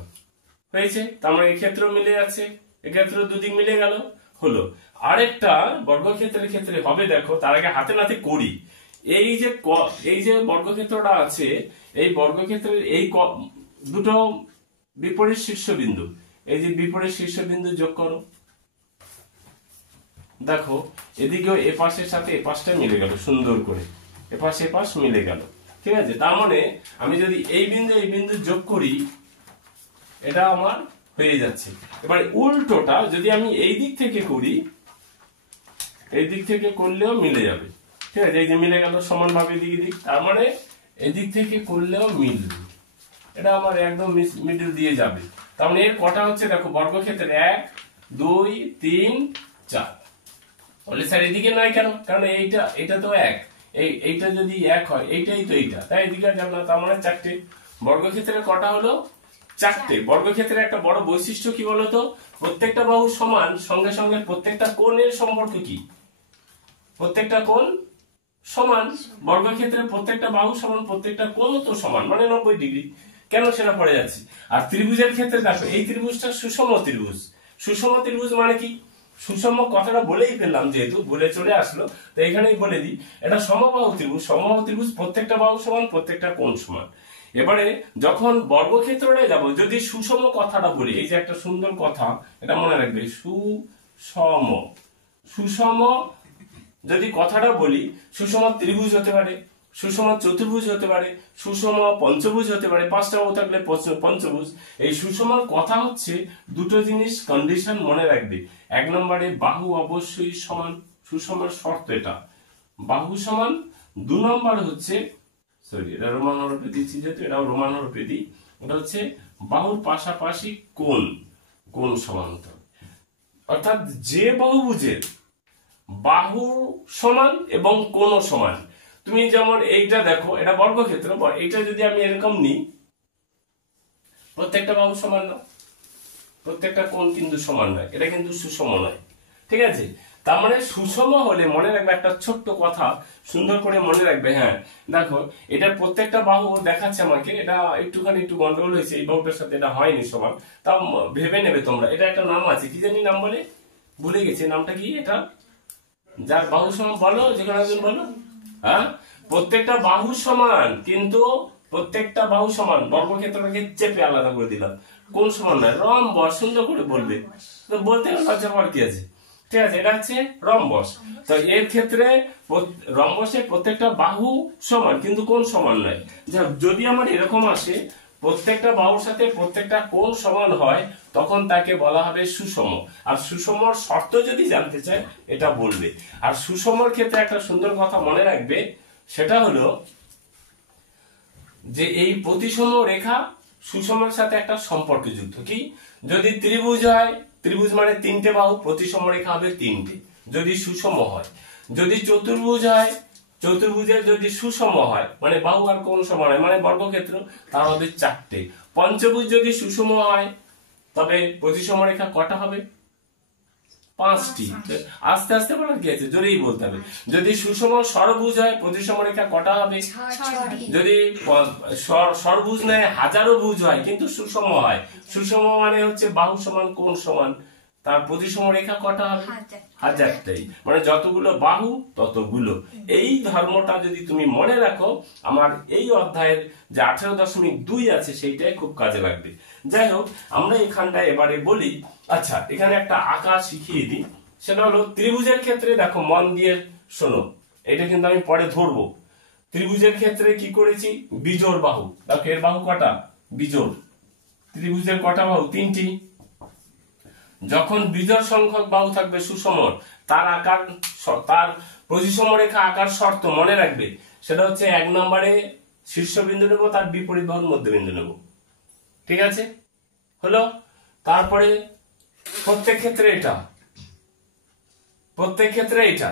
হয়েছে? তার মানে এক্ষেত্রেও মিলে যাচ্ছে, এক্ষেত্রেও দুদিক মিলে গেল, হলো। আরেকটা বর্গক্ষেত্রের ক্ষেত্রে হবে, দেখো তার আগে হাতে নাতে করি। এই যে বর্গক্ষেত্রটা আছে, এই বর্গক্ষেত্রের এই দুটো বিপরীত শীর্ষবিন্দু, এই যে বিপরীত শীর্ষবিন্দু যোগ করো। দেখো এদিকেও এ পাশের সাথে এ পাশটা মিলে গেল, সুন্দর করে এপাশ এপাশ মিলে গেল। ঠিক আছে? তার মানে আমি যদি এই বিন্দু যোগ করি, এটা আমার হয়ে যাচ্ছে। এবার উল্টোটা যদি আমি এই দিক থেকে করি, এই দিক থেকে করলেও মিলে যাবে। ঠিক আছে? এই যে মিলে গেল সমানভাবে দিক দিক, তার মানে এদিক থেকে করলেও মিলবে, এটা আমার একদম মিডল দিয়ে যাবে। তার মানে এর কটা হচ্ছে দেখো বর্গক্ষেত্রে 1 2 3 4। বলে স্যার এদিকে নয় কেন? কারণ এটা তো 1, এইটা যদি 1 হয় এইটাই তো এইটা, তাই এদিকে যাবে না। তার মানে 4টে বর্গক্ষেত্রের কটা হলো? 4টে। বর্গক্ষেত্রের একটা বড় বৈশিষ্ট্য কি বলতো? প্রত্যেকটা বাহু সমান, সঙ্গে সঙ্গে প্রত্যেকটা কোণের সম্পর্ক কি? প্রত্যেকটা কোণ সমান। বর্গক্ষেত্রে প্রত্যেকটা বাহু সমান, প্রত্যেকটা কোণ তো সমান, মানে 90 ডিগ্রি। কেন সেটা পড়ে যাচ্ছে। আর ত্রিভুজের ক্ষেত্রে দেখো এই ত্রিভুজটা সুষম ত্রিভুজ। সুষম ত্রিভুজ মানে কি? সুষম কথাটা বলেই ফেললাম, যেহেতু বলে চলে আসলো তো এখানেই বলে দিই, এটা সমবাহু ত্রিভুজ। সমবাহু ত্রিভুজ প্রত্যেকটা বাহু সমান, প্রত্যেকটা কোণ সমান। এবারে যখন বর্গক্ষেত্রটায় যাব, যদি সুষম কথাটা বলি, এই যে একটা সুন্দর কথা, এটা মনে রাখবে, সুষম। সুষম যদি কথাটা বলি, সুষম ত্রিভুজ হতে পারে, সুষম চতুর্ভুজ হতে পারে, সুষম পঞ্চভুজ হতে পারে, 5টা বাহু থাকলে পঞ্চভুজ। এই সুষমার কথা হচ্ছে দুটো জিনিস কন্ডিশন মনে রাখবে। 1 নম্বরে বাহু অবশ্যই সমান, সুষমার শর্ত এটা, বাহু সমান। 2 নম্বর হচ্ছে, সরি এটা রোমান হরফে দিচ্ছি যেহেতু, এটাও রোমান হরফে দিই, এটা হচ্ছে বাহুর পাশাপাশি কোণ সমান হতে হবে। অর্থাৎ যে বহুভুজের বাহু সমান এবং কোণ সমান। তুমি যেমন এইটা দেখো, এটা বর্গক্ষেত্র, এইটা যদি আমি এরকম নিই, প্রত্যেকটা বাহু সমান না, প্রত্যেকটা কোণ কিন্তু সমান নয়, এটা কিন্তু সুষম নয়। ঠিক আছে? তার মানে সুষম হলে মনে রাখবে একটা ছোট্ট কথা, সুন্দর করে মনে রাখবে। হ্যাঁ দেখো, এটা প্রত্যেকটা বাহু দেখাচ্ছে আমাকে, এটা একটু গন্ডগোল হয়েছে, এই বাহুটার সাথে এটা হয়নি সমান, তাও ভেবে নেবে তোমরা। এটা একটা নাম আছে, কি জানি নাম বলে, ভুলে গেছি নামটা কি। এটা যার বাহু সমান বলো, যেখানে একজন বলো। হ্যাঁ, প্রত্যেকটা বাহু সমান, কিন্তু প্রত্যেকটা বাহু সমান, বর্গক্ষেত্রটাকে চেপে আলাদা করে দিলাম। কোন সমান নয়, রম্বস। সুন্দর করে বলবে, তো বলতে লজ্জা পাওয়ার কি আছে? ঠিক আছে? এটা হচ্ছে রম্বস। তো এর ক্ষেত্রে রম্বসে প্রত্যেকটা বাহু সমান, কিন্তু কোণ সমান নয়। যদি আমার এরকম আসে, প্রত্যেকটা বাহুর সাথে প্রত্যেকটা কোণ সমান হয়, তখন তাকে বলা হবে সুষম। আর সুষমর শর্ত যদি জানতে চায়, এটা বলবে। আর সুষমর ক্ষেত্রে একটা সুন্দর কথা মনে রাখবে, সেটা হলো যে এই প্রতিসম রেখা সুষমের সাথে একটা সম্পর্ক যুক্ত। কি? যদি ত্রিভুজ হয়, ত্রিভুজ মানে 3টে বাহু, প্রতিসম রেখা হবে 3টে, যদি সুষম হয়। যদি চতুর্ভুজ হয়, চতুর্ভুজের যদি সুষম হয়, মানে বাহু আর কোণ সমান হয়, মানে বর্গক্ষেত্র, তার হবে 4টে। পঞ্চভুজ যদি সুষম হয়, তবে প্রতিসম রেখা কটা হবে? 5টি। আস্তে আস্তে বলার কি আছে, জোরেই বলতে হবে। যদি সুষম ষড়ভুজ হয়, প্রতিসম রেখা কটা হবে? 6টি। যদি ষড়ভুজ নয়, হাজারো ভুজ হয় কিন্তু সুষম হয়, সুষম মানে হচ্ছে বাহু সমান কোণ সমান, তার প্রতিসম রেখা কটা হবে? 1000। 1000টাই, মানে যতগুলো বাহু ততগুলো। এই ধর্মটা যদি তুমি মনে রাখো, আমার এই অধ্যায়ের যে 18.2 আছে সেইটাই খুব কাজে লাগবে। যাই হোক, আমরা এখানটায় এবারে বলি, আচ্ছা এখানে একটা আঁকা শিখিয়ে দিই, সেটা হলো ত্রিভুজের ক্ষেত্রে। দেখো মন দিয়ে শোনো, এটা কিন্তু আমি পরে ধরবো। ত্রিভুজের ক্ষেত্রে কি করেছি? বিজোড় বাহু। দেখো এর বাহু কটা? বিজোড়। ত্রিভুজের কটা বাহু? 3টি। যখন বিজোড় সংখ্যক বাহু থাকবে সুষম, তার আকার, তার প্রতিসম রেখা আকার শর্ত মনে রাখবে, সেটা হচ্ছে 1 নম্বরে শীর্ষবিন্দু নেব, তার বিপরীত বাহুর মধ্যবিন্দু নেব। ঠিক আছে, হলো। তারপরে প্রত্যেক ক্ষেত্রে এটা, প্রত্যেক ক্ষেত্রে এটা,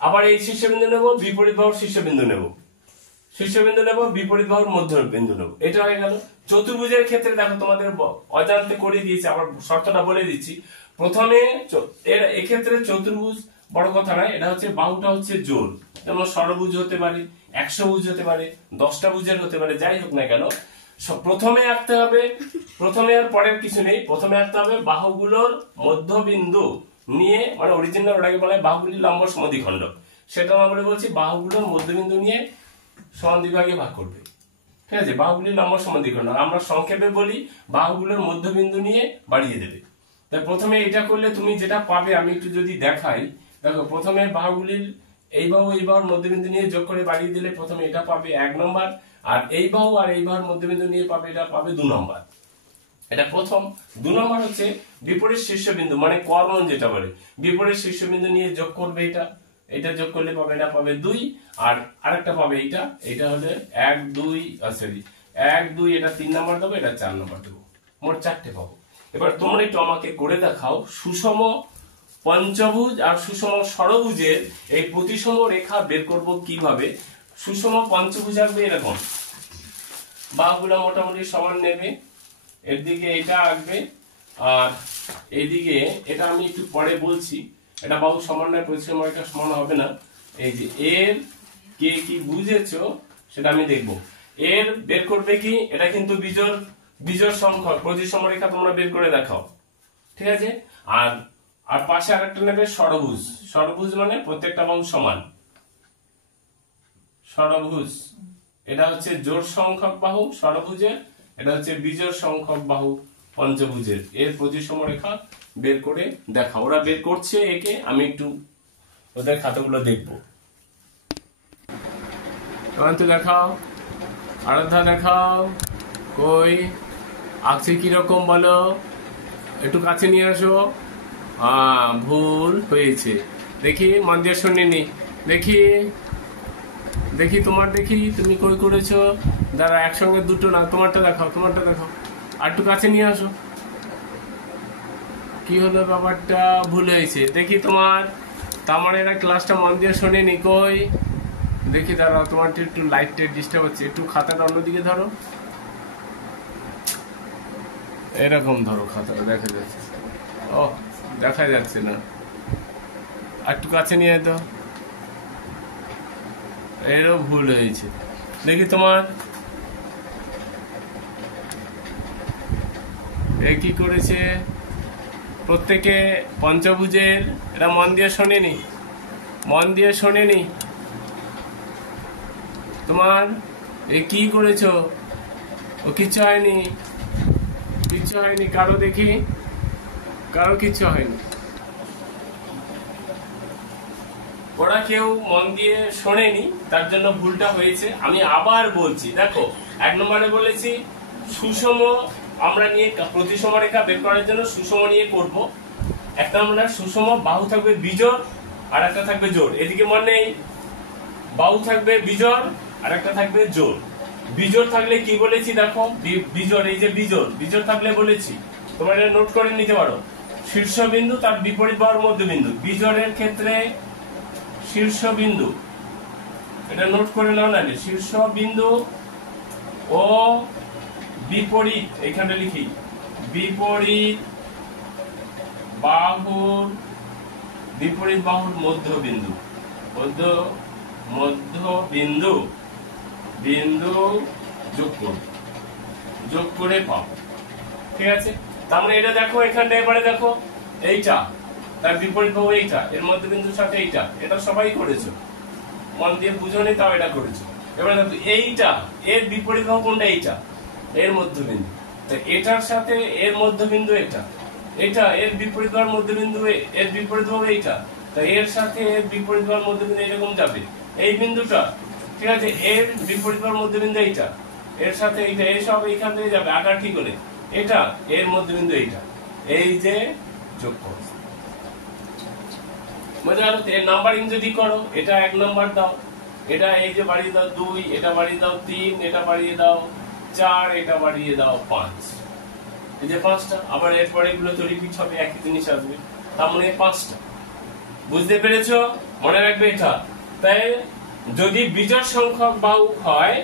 আবার এই শীর্ষবিন্দু নেব, বিপরীত বাহুর শীর্ষবিন্দু নেব, শীর্ষবিন্দু নেব, বিপরীত বাহুর মধ্যবিন্দু নেব। এটা হয়ে গেল। চতুর্ভুজের ক্ষেত্রে দেখো তোমাদের অজান্তে করে দিয়েছি, আবার শর্তটা বলে দিচ্ছি। প্রথমে এক্ষেত্রে চতুর্ভুজ বড় কথা নয়, এটা হচ্ছে বাহুটা হচ্ছে জোড়। যেমন ষড়ভুজ হতে পারে, 100 ভুজ হতে পারে, 10টা ভুজের হতে পারে, যাই হোক না কেন, প্রথমে আঁকতে হবে, প্রথমে আর পরের কিছু নেই, প্রথমে আঁকতে হবে বাহুগুলোর মধ্যবিন্দু নিয়ে, মানে অরিজিনাল ওটাকে বলে বাহুগুলির লম্ব সমদ্বিখণ্ড। সেটা আমরা বলছি বাহুগুলোর মধ্যবিন্দু নিয়ে সমান বিভাগে ভাগ করবে। ঠিক আছে, বাহুগুলির লম্ব সমদ্বিখণ্ড আমরা সংক্ষেপে বলি বাহুগুলোর মধ্যবিন্দু নিয়ে বাড়িয়ে দেবে। তাই প্রথমে এটা করলে তুমি যেটা পাবে, আমি একটু যদি দেখাই, দেখো প্রথমে বাহুগুলির এই বাহুর মধ্যবিন্দু নিয়ে যোগ করে বাড়িয়ে দিলে প্রথমে এটা পাবে 1 নম্বর, আর এই বাহু আর এই বাহুর মধ্যবিন্দু নিয়ে পাবে, এটা পাবে 2 নম্বর। এটা প্রথম। 2 নম্বর হচ্ছে বিপরীত শীর্ষবিন্দু, মানে কর্ণ যেটা বলে, বিপরীত শীর্ষবিন্দু নিয়ে যোগ করবে, এটা যোগ করলে পাবে, এটা পাবে 2, আর আরেকটা পাবে এটা হলে 1 2 সরি 1 2, এটা 3 নম্বর দেবো, এটা 4 নম্বর দেবো, মোট 4টে পাবো। এবার তোমরা একটু আমাকে করে দেখাও, সুষম পঞ্চভুজ আর সুষম ষড়ভুজের এই প্রতিসম রেখা বের করব কিভাবে। সুষম পঞ্চভুজ আঁকবে এরকম, বাহুগুলো মোটামুটি সমান নেবে, এর দিকে এটা আঁকবে, আর এইদিকে এটা আমি একটু পরে বলছি, এটা বাহু সমান নয়, প্রতিসম রেখা সমান হবে না। এই যে এর কে কি বুঝেছো সেটা আমি দেখবো। এর বের করবে কি, এটা কিন্তু বিজোড় সংখ্যক, প্রতিসম রেখা তোমরা বের করে দেখাও। ঠিক আছে, আর পাশে আরেকটা নেবে ষড়ভুজ। ষড়ভুজ মানে প্রত্যেকটা বাহু সমান, ষড়ভুজ। এটা হচ্ছে জোড় সংখ্যক বাহু ষড়ভুজের, এটা হচ্ছে বিজোড় সংখ্যক বাহু পঞ্চভুজের। এর প্রতিসম রেখা বের করে দেখা। ওরা বের করছে একে, আমি একটু ওদের খাতাগুলো দেখবো। তো দেখাও, আরাধ্যা দেখাও, কই আঁকছে কিরকম বলো, একটু কাছে নিয়ে আসো। ভুল হয়েছে, দেখি মন দিয়ে শুনিনি, দেখি দেখি তোমার, দেখি তুমি কই করেছো। দাঁড়া, একসঙ্গে দুটো না, তোমারটা দেখাও, তোমারটা দেখাও, আর একটু কাছে নিয়ে আসো। কি হলো ব্যাপারটা, ভুল হয়েছে, দেখি তোমার। তার এরা ক্লাসটা মন দিয়ে শোনেনি, কই দেখি। দাঁড়াও, তোমার একটু লাইটটা ডিস্টার্ব হচ্ছে, একটু খাতাটা অন্যদিকে ধরো, এরকম ধরো খাতাটা, দেখা যাচ্ছে। ও দেখা যাচ্ছে না, আর একটু কাছে নিয়ে তো, এরও ভুল হয়েছে, দেখি তোমার। এ কি করেছে, প্রত্যেকে পঞ্চভুজের, এটা মন দিয়ে শোনেনি, মন দিয়ে শোনেনি। তোমার এ কি করেছো, ও কিচ্ছু হয়নি, কিচ্ছু হয়নি কারো, দেখি কারো কিচ্ছু হয়নি। ওরা কেউ মন দিয়ে শোনেনি, তার জন্য ভুলটা হয়েছে। আমি আবার বলছি, দেখো 1 নম্বরে বলেছি সুষম, আমরা নিয়ে প্রতিসম রেখা বের করার জন্য সুষম নিয়ে করব। একটা আমরা সুষম বাহু থাকবে বিজোড়, আর একটা থাকবে জোড়। এদিকে মনে নেই, বাহু থাকবে বিজোড় আর একটা থাকবে জোড়। বিজোড় থাকলে কি বলেছি দেখো, বিজোড়, এই যে বিজোড় থাকলে বলেছি, তোমরা এটা নোট করে নিতে পারো, শীর্ষবিন্দু তার বিপরীত বাহুর মধ্যবিন্দু। বিজোড়ের ক্ষেত্রে শীর্ষবিন্দু, এটা নোট করে নাও, না শীর্ষবিন্দু ও বিপরীত, এখানে লিখি বিপরীত বাহুর মধ্যবিন্দু, বিন্দু যোগ করে পাবো। ঠিক আছে, তার মানে এটা দেখো, এখানটা এবারে দেখো এইটা, তার বিপরীত বাহু এইটা, এর মধ্যবিন্দুর সাথে এইটা, এটা সবাই করেছো, মন দিয়ে বুঝোনি তাও এটা করেছো। এবার দেখো এইটা, এর বিপরীত বাহু কোনটা? এইটা, এর মধ্যবিন্দু। তো এটার সাথে এর মধ্যবিন্দু এটা, এটা এর বিপরীত বাহুর মধ্যবিন্দু, এর বিপরীত বাহু এইটা, তো এর সাথে এর বিপরীত বাহুর মধ্যবিন্দু এরকম যাবে। এই বিন্দুটা, ঠিক আছে, এর বিপরীত বাহুর মধ্যবিন্দু এইটা, এর সাথে এইটা, এই সব এইখান থেকে যাবে আঁকা ঠিক করে। এটা এর মধ্যবিন্দু এইটা, এই যে যোগ করো। বোঝা গেল? এর নাম্বারিং যদি করো, এটা 1 নাম্বার দাও, এটা এই যে বাড়িয়ে দাও 2, এটা বাড়িয়ে দাও 3, এটা বাড়িয়ে দাও 4, এটা বাড়িয়ে দাও 5, এই যে 5টা। আবার এরপরে এগুলো তো রিপিট হবে, একই জিনিস আসবে, তার মানে 5টা। বুঝতে পেরেছো? মনে রাখবে এটা। তাই যদি বিজোড় সংখ্যক বাহু হয়,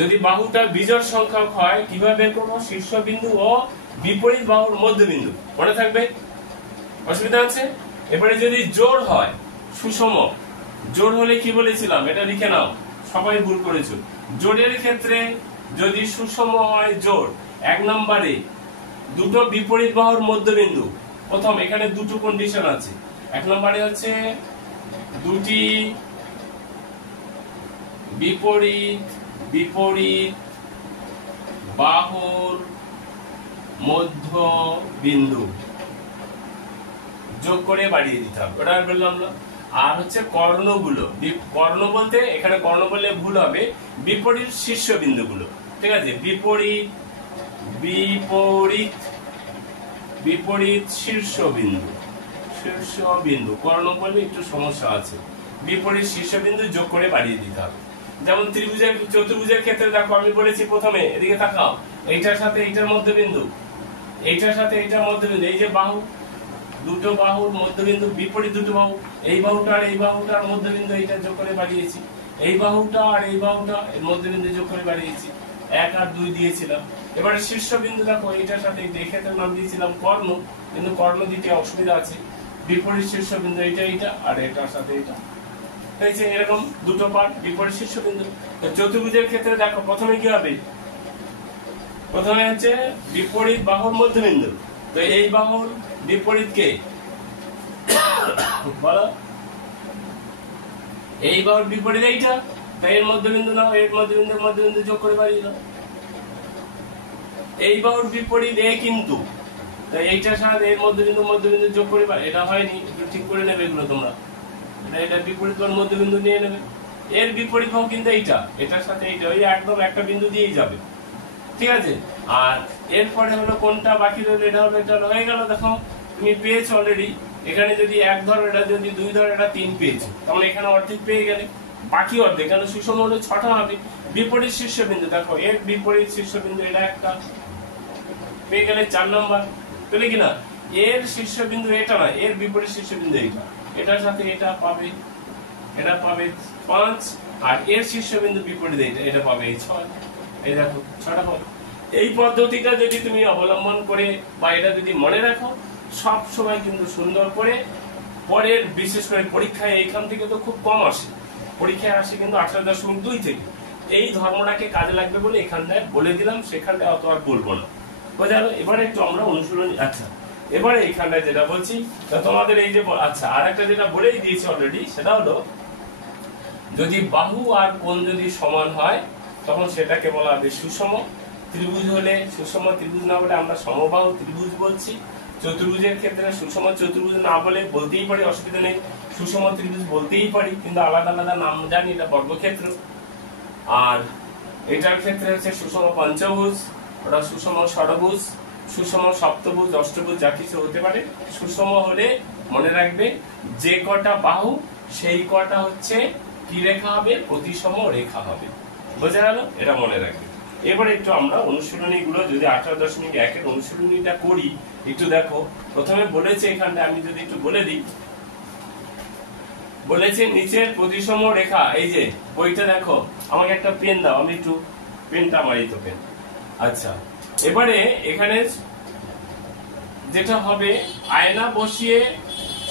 যদি বাহুটা বিজোড় সংখ্যক হয়, কিভাবে বের করবো? শীর্ষবিন্দু ও বিপরীত বাহুর মধ্যবিন্দু। মনে থাকবে? অসুবিধা আছে? এবারে যদি জোড় হয়, সুষম জোড় হলে কি বলেছিলাম, এটা লিখে নাও, সবাই ভুল করেছো। জোড়ের ক্ষেত্রে যদি সুষম হয় জোড়, 1 নম্বরে দুটো বিপরীত বাহুর মধ্যবিন্দু। প্রথম এখানে দুটো কন্ডিশন আছে। 1 নম্বরে হচ্ছে দুটি বিপরীত বাহুর মধ্যবিন্দু যোগ করে বাড়িয়ে দিতে হবে, ওটা বললাম না। আর হচ্ছে কর্ণগুলো, কর্ণ বলতে এখানে কর্ণ বললে ভুল হবে, বিপরীত শীর্ষবিন্দুগুলো, ঠিক আছে, বিপরীত শীর্ষবিন্দু, কর্ণ বললে একটু সমস্যা আছে, বিপরীত শীর্ষবিন্দু যোগ করে বাড়িয়ে দিতে হবে। যেমন ত্রিভুজের, চতুর্ভুজের ক্ষেত্রে দেখো, আমি বলেছি প্রথমে, এদিকে তাকাও, এইটার সাথে এইটার মধ্যবিন্দু, এইটার সাথে এইটার মধ্যবিন্দু, এই যে বাহু, দুটো বাহুর মধ্যবিন্দু, বিপরীত দুটো বাহু, এই বাহুটা আর এই বাহুটার মধ্যবিন্দু এইটা যোগ করে বাড়িয়েছি, এই বাহুটা আর এই বাহুটা এর মধ্যবিন্দু যোগ করে বাড়িয়েছি, 1 আর 2 দিয়েছিলাম। এবারে শীর্ষবিন্দু দেখো, এইটার সাথে এক্ষেত্রে নাম দিয়েছিলাম কর্ণ, কিন্তু কর্ণ দিতে অসুবিধা আছে, বিপরীত শীর্ষবিন্দু এইটা, এইটা আর এটার সাথে এটা, এই যে এরকম দুটো পার্ট বিপরীত শীর্ষবিন্দু। চতুর্ভুজের ক্ষেত্রে দেখো, প্রথমে কি হবে? প্রথমে হচ্ছে বিপরীত বাহুর মধ্যবিন্দু, তো এই বাহুর বিপরীত কে বলো? এই বাহুর বিপরীত এইটা, তাই এর মধ্যবিন্দু নাও, এর মধ্যবিন্দু যোগ করে বাড়িয়ে দাও। এই বাহুর বিপরীত এ কিন্তু, তাই এইটার সাথে এর মধ্যবিন্দু যোগ করে, এটা হয়নি, একটু ঠিক করে নেবে এগুলো তোমরা, এটা বিপরীত বাহুর মধ্যবিন্দু নিয়ে নেবে। এর বিপরীত বাহু কিন্তু এইটা, এটার সাথে এইটা, ওই একদম একটা বিন্দু দিয়েই যাবে, ঠিক আছে। আর এরপরে হলো কোনটা বাকি রইল? এটা হলো, এটা হয়ে গেল। দেখো তুমি পেয়েছো অলরেডি, এখানে যদি 1 ধরো, এটা যদি 2 ধরো, এটা 3 পেয়েছো, তাহলে এখানে অর্ধেক পেয়ে গেলে, বাকি অর্ধেক, কারণ সুষম হলে 6টা হবে। বিপরীত শীর্ষবিন্দু দেখো, এর বিপরীত শীর্ষবিন্দু এটা একটা পেয়ে গেলে 4 নম্বর, পেলে কিনা? এর শীর্ষবিন্দু এটা না, এর বিপরীত শীর্ষবিন্দু এইটা, এটার সাথে এটা পাবে, এটা পাবে 5, আর এর শীর্ষবিন্দু বিপরীত এইটা, এটা পাবে এই 6, এই দেখো 6টা পাবে। এই পদ্ধতিটা যদি তুমি অবলম্বন করে বা এটা যদি মনে রাখো, সব সময় কিন্তু সুন্দর করে পরের, বিশেষ করে পরীক্ষায় এইখান থেকে তো খুব কম আসে, পরীক্ষায় আসে কিন্তু 18.2 থেকে। এই ধর্মটাকে কাজে লাগবে বলে এখানটায় বলে দিলাম, সেখানটায় অত আর বলবো না, বোঝা গেল? এবারে একটু আমরা অনুশীলনী, আচ্ছা এবারে এইখানটায় যেটা বলছি, তোমাদের এই যে, আচ্ছা আর একটা যেটা বলেই দিয়েছি অলরেডি, সেটা হলো যদি বাহু আর কোণ যদি সমান হয়, তখন সেটাকে বলা হবে সুষম ত্রিভুজ। হলে সুষম ত্রিভুজ না বলে আমরা সমবাহু ত্রিভুজ বলছি। চতুর্ভুজের ক্ষেত্রে সুষম চতুর্ভুজ না বলে বলতেই পারি, অসুবিধা নেই, সুষম ত্রিভুজ বলতেই পারি, কিন্তু আলাদা আলাদা নাম জানি, এটা বর্গক্ষেত্র। আর এটার ক্ষেত্রে হচ্ছে সুষম পঞ্চভুজ, ওটা সুষম ষড়ভুজ, সুষম সপ্তভুজ, অষ্টভুজ, যা কিছু হতে পারে। সুষম হলে মনে রাখবে, যে কটা বাহু সেই কটা হচ্ছে কি রেখা হবে? প্রতিসম রেখা হবে, বোঝা গেল? এটা মনে রাখবে। এবারে একটু আমরা অনুশীলনী গুলো যদি 18.1 এর অনুশীলনীটা করি, একটু দেখো। প্রথমে বলেছে এখানটা, আমি যদি একটু বলে দিই, বলেছে নিচের প্রতিসম রেখা, এই যে বইটা দেখো, আমাকে একটা পেন দাও, আমি একটু পেনটা মারি তো পেন। আচ্ছা এবারে এখানে যেটা হবে, আয়না বসিয়ে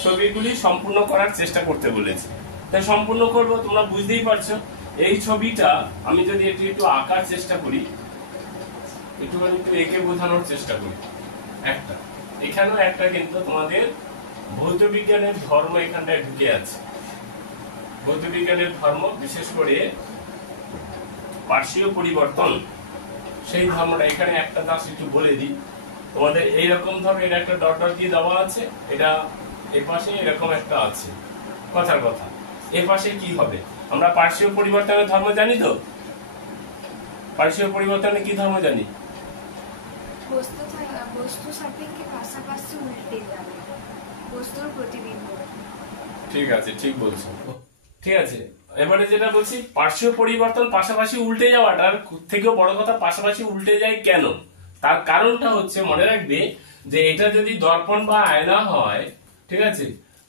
ছবিগুলি সম্পূর্ণ করার চেষ্টা করতে বলেছে, তাই সম্পূর্ণ করব, তোমরা বুঝতেই পারছো। এই ছবিটা আমি যদি একটু আঁকার চেষ্টা করি, একটু এঁকে বোঝানোর চেষ্টা করি, একটা এখানেও একটা কিন্তু তোমাদের ভৌত বিজ্ঞানের ধর্ম এখানটায় ঢুকে আছে। ভৌত বিজ্ঞানের ধর্ম বিশেষ করে পার্শ্বীয় পরিবর্তন, সেই ধর্মটা এখানে একটা দাস একটু বলে দিই তোমাদের। এইরকম ধরনের একটা ডট ডট দিয়ে দেওয়া আছে, এটা এ পাশে এরকম একটা আছে, কথার কথা। এ পাশে কি হবে? আমরা পার্শ্বীয় পরিবর্তনের ধর্ম জানি তো? পার্শ্বীয় পরিবর্তনে কি ধর্ম জানি? বস্তু সাপেক্ষে পাশাপাশি উল্টে যাবে, বস্তুর প্রতিবিম্ব। ঠিক আছে, ঠিক বলছো, ঠিক আছে। এবারে যেটা বলছি, পার্শ্বীয় পরিবর্তন পাশাপাশি উল্টে যাওয়াটার থেকেও বড় কথা, পাশাপাশি উল্টে যায় কেন? তার কারণটা হচ্ছে, মনে রাখবে যে এটা যদি দর্পণ বা আয়না হয়, ঠিক আছে,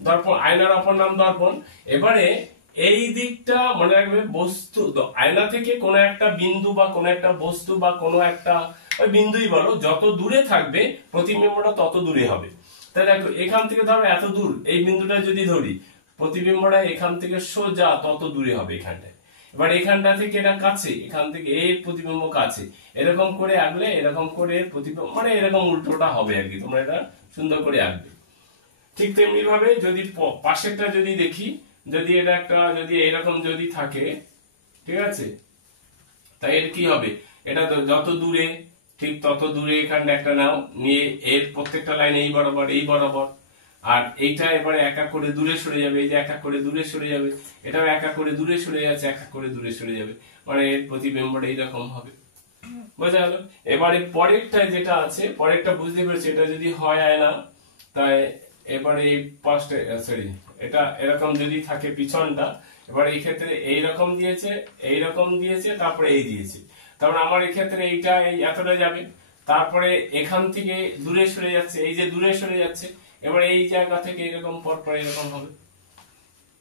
দর্পণ, আয়নার অপর নাম দর্পণ। এবারে এই দিকটা মনে রাখবে, বস্তু আয়না থেকে কোনো একটা বিন্দু বা কোনো একটা বস্তু বা কোনো একটা বিন্দুই বলো, যত দূরে থাকবে প্রতিবিম্বটা তত দূরে হবে। তাই দেখো, এখান থেকে ধরো এত দূর, এই বিন্দুটা যদি ধরি, প্রতিবিম্বটা এখান থেকে সোজা তত দূরে হবে এখানটায়। এবার এখানটা থেকে এটা কাছে, এখান থেকে এর প্রতিবিম্ব কাছে, এরকম করে আঁকলে এরকম করে প্রতিবিম্ব, মানে এরকম উল্টোটা হবে আর কি। তোমরা এটা সুন্দর করে আঁকবে। ঠিক তেমনি ভাবে যদি পাশেরটা যদি দেখি, যদি এটা একটা যদি এরকম যদি থাকে, ঠিক আছে, তাই এর কি হবে? এটা যত দূরে ঠিক তত দূরে এখানটা একটা নাও, নিয়ে এর প্রত্যেকটা লাইন এই বরাবর এই বরাবর, আর এইটা এবারে এক এক করে দূরে সরে যাবে, এই যে এক এক করে দূরে সরে যাবে, এটাও এক এক করে দূরে সরে যাচ্ছে, এক এক করে দূরে সরে যাবে, মানে এর প্রতিবিম্বটা এইরকম হবে। বোঝা গেল? এবারে পরেরটা যেটা আছে, পরেরটা বুঝতে পেরেছি, এটা যদি হয় আয়না, তাই এবারে এই পাশটা, সরি, এটা এরকম যদি থাকে পিছনটা, এবার এই ক্ষেত্রে এইরকম দিয়েছে, এইরকম দিয়েছে, তারপরে এই দিয়েছে, তারপরে আমার এই ক্ষেত্রে এইটা এই এতটা যাবে, তারপরে এখান থেকে দূরে সরে যাচ্ছে, এই যে দূরে সরে যাচ্ছে, এবার এই জায়গা থেকে এরকম পরপর এরকম হবে।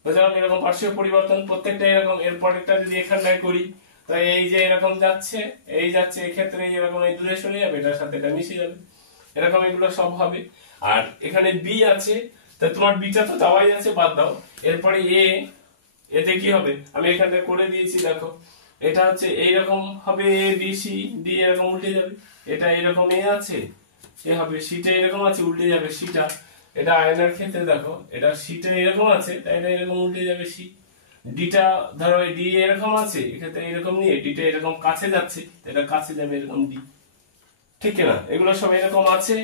বোঝা গেল? এরকম পার্শ্বীয় পরিবর্তন প্রত্যেকটা এরকম। এর পরেরটা যদি এখানটায় করি, তাই এই যে এরকম যাচ্ছে, এই যাচ্ছে, এক্ষেত্রে এরকম এই দূরে সরে যাবে, এটার সাথে এটা মিশে যাবে, এরকম এগুলো সব হবে। আর এখানে বি আছে, তা তোমার বিটা তো দেওয়াই আছে, বাদ দাও। এরপরে এতে কি হবে? আমি এখানে করে দিয়েছি, দেখো, এটা হচ্ছে এইরকম হবে, এ বি সি ডি, এরকম উল্টে যাবে। এটা এরকম এ আছে, এ হবে, সিটা এরকম আছে, উল্টে যাবে সিটা। এটা আয়নার ক্ষেত্রে দেখো, এটা সিটা এরকম আছে, তাই এটা এরকম উল্টে যাবে সি। ডিটা ধরো ডি এরকম আছে, এক্ষেত্রে এরকম নিয়ে ডিটা এরকম কাছে যাচ্ছে, এটা কাছে যাবে এরকম ডি, ঠিক না? এগুলো সব এরকম আছে।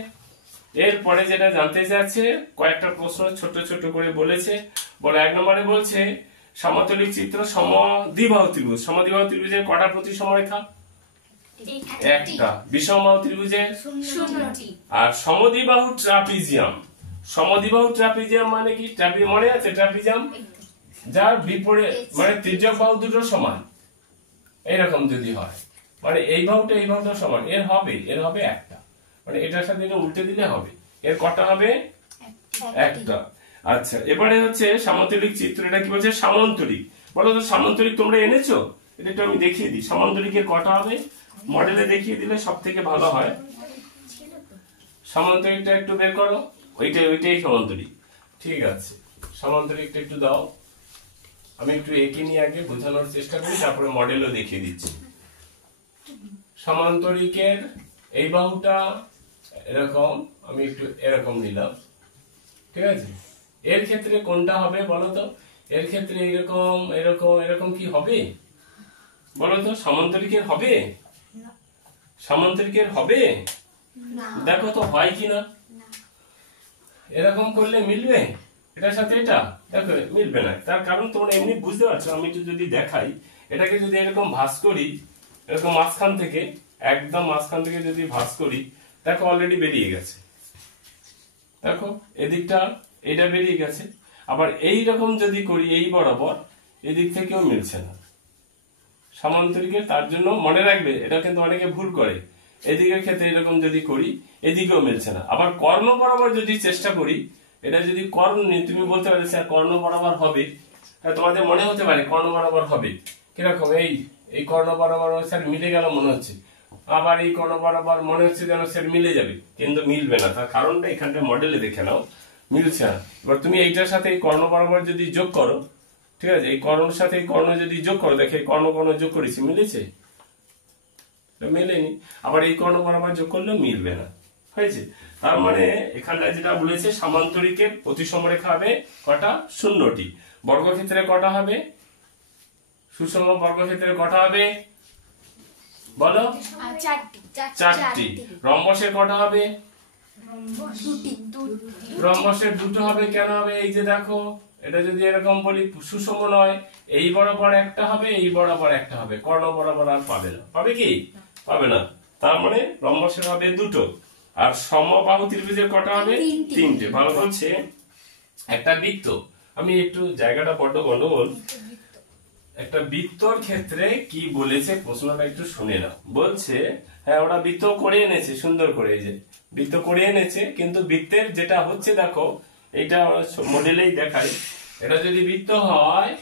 এরপরে যেটা জানতে চাচ্ছে, কয়েকটা প্রশ্ন ছোট ছোট করে বলেছে। বলে 1 নম্বরে বলছে, সমতলিক চিত্র সমদ্বিবাহু ত্রিভুজ, সমদ্বিবাহু ত্রিভুজের কটা প্রতিসম রেখা? একটা। বিষমবাহু ত্রিভুজের? 0টি। আর সমদ্বিবাহু ট্রাপিজিয়াম, সমদ্বিবাহু ট্রাপিজিয়াম মানে কি? মনে আছে ট্রাপিজিয়াম? যার বিপরীত মানে তির্যক বাহু দুটো সমান, এইরকম যদি হয়, মানে এই বাহুটা সমান, এর হবে একটা, মানে এটার সাথে এটা উল্টে দিলে হবে। এর কটা হবে? একটা। আচ্ছা, এবারে হচ্ছে সামান্তরিক চিত্র। এটা কি বলছে? সামান্তরিক। বলো তো, সামান্তরিক তোমরা এনেছো? এটা একটু আমি দেখিয়ে দিই, সামান্তরিকের কটা হবে, মডেলে দেখিয়ে দিলে সব থেকে ভালো হয়। সামান্তরিকটা একটু বের করো, ওইটাই সমান্তরিক। ঠিক আছে, সমান্তরিকটা একটু দাও, আমি একটু এঁকে নিয়ে আগে বোঝানোর চেষ্টা করি, তারপরে মডেলও দেখিয়ে দিচ্ছি। সমান্তরিকের এই বাহুটা এরকম, আমি একটু এরকম নিলাম, ঠিক আছে। এর ক্ষেত্রে কোনটা হবে বলো তো? এর ক্ষেত্রে এরকম এরকম এরকম কি হবে বলো তো? সমান্তরিকের হবে? সমান্তরিকের হবে? দেখো তো হয় কিনা। এরকম করলে মিলবে এটার সাথে এটা? দেখো মিলবে না। তার কারণ তোমরা এমনি বুঝতে পারছো। আমি একটু যদি দেখাই, এটাকে যদি এরকম ভাঁজ করি, এরকম মাঝখান থেকে, একদম মাঝখান থেকে যদি ভাঁজ করি, দেখো অলরেডি বেরিয়ে গেছে। দেখো এদিকটা এটা বেরিয়ে গেছে। আবার এই রকম যদি করি এই বরাবর, এদিক থেকেও মিলছে না সমান্তরিকের। তার জন্য মনে রাখবে, এটা কিন্তু অনেকে ভুল করে, এদিকের ক্ষেত্রে এরকম যদি করি এদিকেও মিলছে না। আবার কর্ণ বরাবর যদি চেষ্টা করি, এটা যদি কর্ণ নেই, তুমি বলতে পারো স্যার কর্ণ বরাবর হবে, তোমাদের মনে হতে পারে কর্ণ বরাবর হবে, কিরকম এই কর্ণ বরাবর স্যার মিলে গেল মনে হচ্ছে, আবার এই কর্ণ বরাবর মনে হচ্ছে যেন স্যার মিলে যাবে, কিন্তু মিলবে না। তার কারণটা এখানটা মডেলে দেখে নাও, মিলছে না। এবার তুমি এইটার সাথে এই কর্ণ বরাবর যদি যোগ করো, ঠিক আছে, এই কর্ণের সাথে এই কর্ণ যদি যোগ করো, দেখে কর্ণ যোগ করেছি, মিলেছে? মেলেনি। আবার এই কর্ণ বরাবর যোগ করলেও মিলবে না, হয়েছে। তার মানে এখানে যেটা বলেছে সামান্তরিকের প্রতিসম রেখা হবে কটা? 0টি। বর্গক্ষেত্রে কটা হবে? সুষম বর্গক্ষেত্রে কটা হবে বলো? 4টি। 4টি। রম্বসের কটা হবে? 2টি। রম্বসের 2টো হবে। কেন হবে? এই যে দেখো, এটা যদি এরকম বলি সুষম নয়, এই বরাবর একটা হবে, এই বরাবর একটা হবে, কর্ণ বরাবর আর পাবে না। পাবে কি? পাবে না। তার মানে রম্বসের হবে 2টো। আর সমবাহু ত্রিভুজের কটা হবে? 3টে। ভালো বলছে। একটা বৃত্ত, আমি একটু জায়গাটা বড্ড গন্ডগোল। একটা বৃত্তর ক্ষেত্রে কি বলেছে প্রশ্নটা একটু শুনে নাও। বলছে হ্যাঁ ওরা বৃত্ত করে এনেছে সুন্দর করে, এই যে বৃত্ত করে এনেছে, কিন্তু বৃত্তের যেটা হচ্ছে দেখো, এইটা মডেলেই দেখাই। এটা যদি বৃত্ত হয়,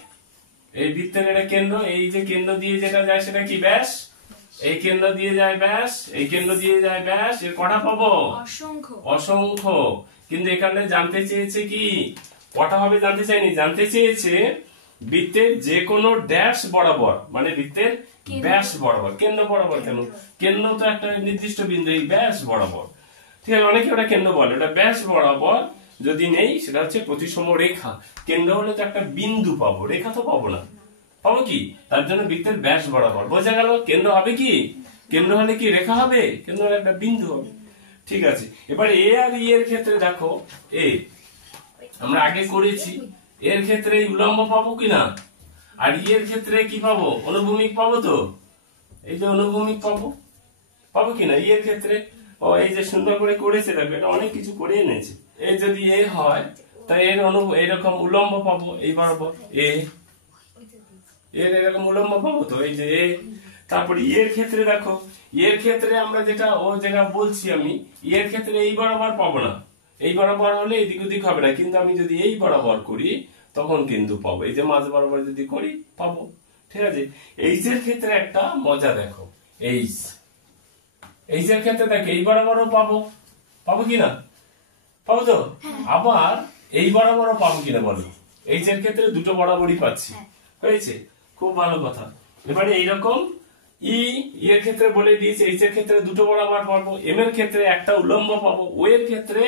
এই বৃত্তের এটা কেন্দ্র, এই যে কেন্দ্র দিয়ে যেটা যায় সেটা কি? ব্যাস। এই কেন্দ্র দিয়ে যায় ব্যাস, এই কেন্দ্র দিয়ে যায় ব্যাস। এর কটা পাবো? অসংখ্য। অসংখ্য। কিন্তু এখানে জানতে চেয়েছে কি কটা হবে? জানতে চাইনি, জানতে চেয়েছে বৃত্তের যে কোনো ড্যাশ বরাবর, মানে বৃত্তের ব্যাস বরাবর। কেন্দ্র বরাবর কেন? কেন্দ্র তো একটা নির্দিষ্ট বিন্দু, এই ব্যাস বরাবর। ঠিক আছে, অনেকে ওটা কেন্দ্র বলে, ওটা ব্যাস বরাবর যদি নেই সেটা হচ্ছে প্রতিসম রেখা। কেন্দ্র হলে তো একটা বিন্দু পাবো, রেখা তো পাবো না। পাবো কি? তার জন্য বৃত্তের ব্যাস বরাবর। বোঝা গেল? কেন্দ্র হবে কি? কেন্দ্র হলে কি রেখা হবে? কেন্দ্র হলে একটা বিন্দু হবে। ঠিক আছে, এবার এ আর ই এর ক্ষেত্রে দেখো, এ আমরা আগে করেছি, এর ক্ষেত্রে উলম্ব পাবো কিনা, আর ই এর ক্ষেত্রে কি পাবো? অনুভূমিক পাবো তো। এই যে অনুভূমিক পাবো, পাবো কিনা ই এর ক্ষেত্রে? ও এই যে সুন্দর করে করেছে দেখো, এটা অনেক কিছু করে এনেছে। এই যদি এ হয় তাই এর এরকম উলম্ব পাবো, এই বরাবর এ, এর এরকম উলম্ব পাবো তো, এই যে এ। তারপরে ই এর ক্ষেত্রে দেখো, ই এর ক্ষেত্রে আমরা যেটা বলছি আমি, ই এর ক্ষেত্রে এই বরাবর পাবো না। এই বরাবর হলে এদিক ওদিক হবে না, কিন্তু আমি যদি এই বরাবর করি তখন কিন্তু পাবো। এই যে মাঝ বরাবর যদি করি পাবো। ঠিক আছে, এইচ এর ক্ষেত্রে একটা মজা দেখো, এইচ এর ক্ষেত্রে দেখো এই বরাবরও পাবো। পাবো কিনা? পাবো তো। আবার এই বরাবরও পাবো কিনা বলো? এইচ এর ক্ষেত্রে 2টো বরাবরই পাচ্ছি। হয়েছে, খুব ভালো কথা। এবারে এইরকম ই এর ক্ষেত্রে বলে দিয়েছে, এইচ এর ক্ষেত্রে 2টো বরাবর পাবো, এম এর ক্ষেত্রে একটা উলম্ব পাবো, ও এর ক্ষেত্রে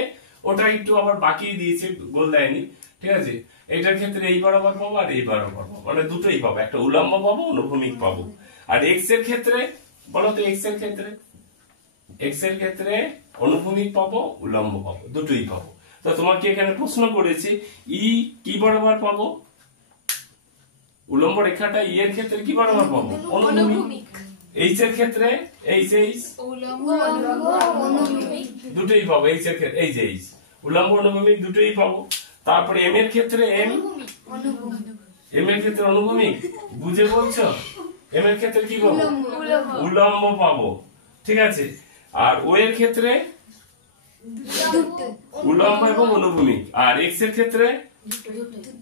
ওটা একটু আবার বাকি দিয়েছে, গোল দেয়নি। ঠিক আছে, এইটার ক্ষেত্রে এই বরাবর পাবো আর এই বরাবর পাবো, মানে দুটোই পাবো, একটা উলম্ব পাবো, অনুভূমিক পাবো। আর এক্স এর ক্ষেত্রে বলো তো, এক্স এর ক্ষেত্রে অনুভূমিক পাবো, উলম্ব পাবো, দুটোই পাবো। তো তোমাকে এখানে প্রশ্ন করেছে ই কি বরাবর পাবো? উলম্ব রেখাটা ই এর ক্ষেত্রে কি বরাবর পাবো? অনুভূমিক। এইচ এর ক্ষেত্রে এইচ উলম্ব অনুভূমিক দুটোই পাবো। এইচ এর ক্ষেত্রে এই যে এইচ, উলম্ব অনুভূমিক দুটোই পাবো। তারপরে এম এর ক্ষেত্রে এম এর ক্ষেত্রে অনুভূমিক। বুঝে বলছো? এম এর ক্ষেত্রে কি পাবো? উলম্ব পাবো। ঠিক আছে, আর ও এর ক্ষেত্রে উলম্ব এবং অনুভূমিক। আর এক্স এর ক্ষেত্রে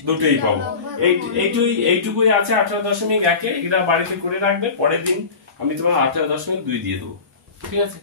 দুটোই পাবো। এইটুকুই আছে 18.1। এটা বাড়িতে করে রাখবে, পরের দিন আমি তোমার 18.2 দিয়ে দেবো। ঠিক আছে।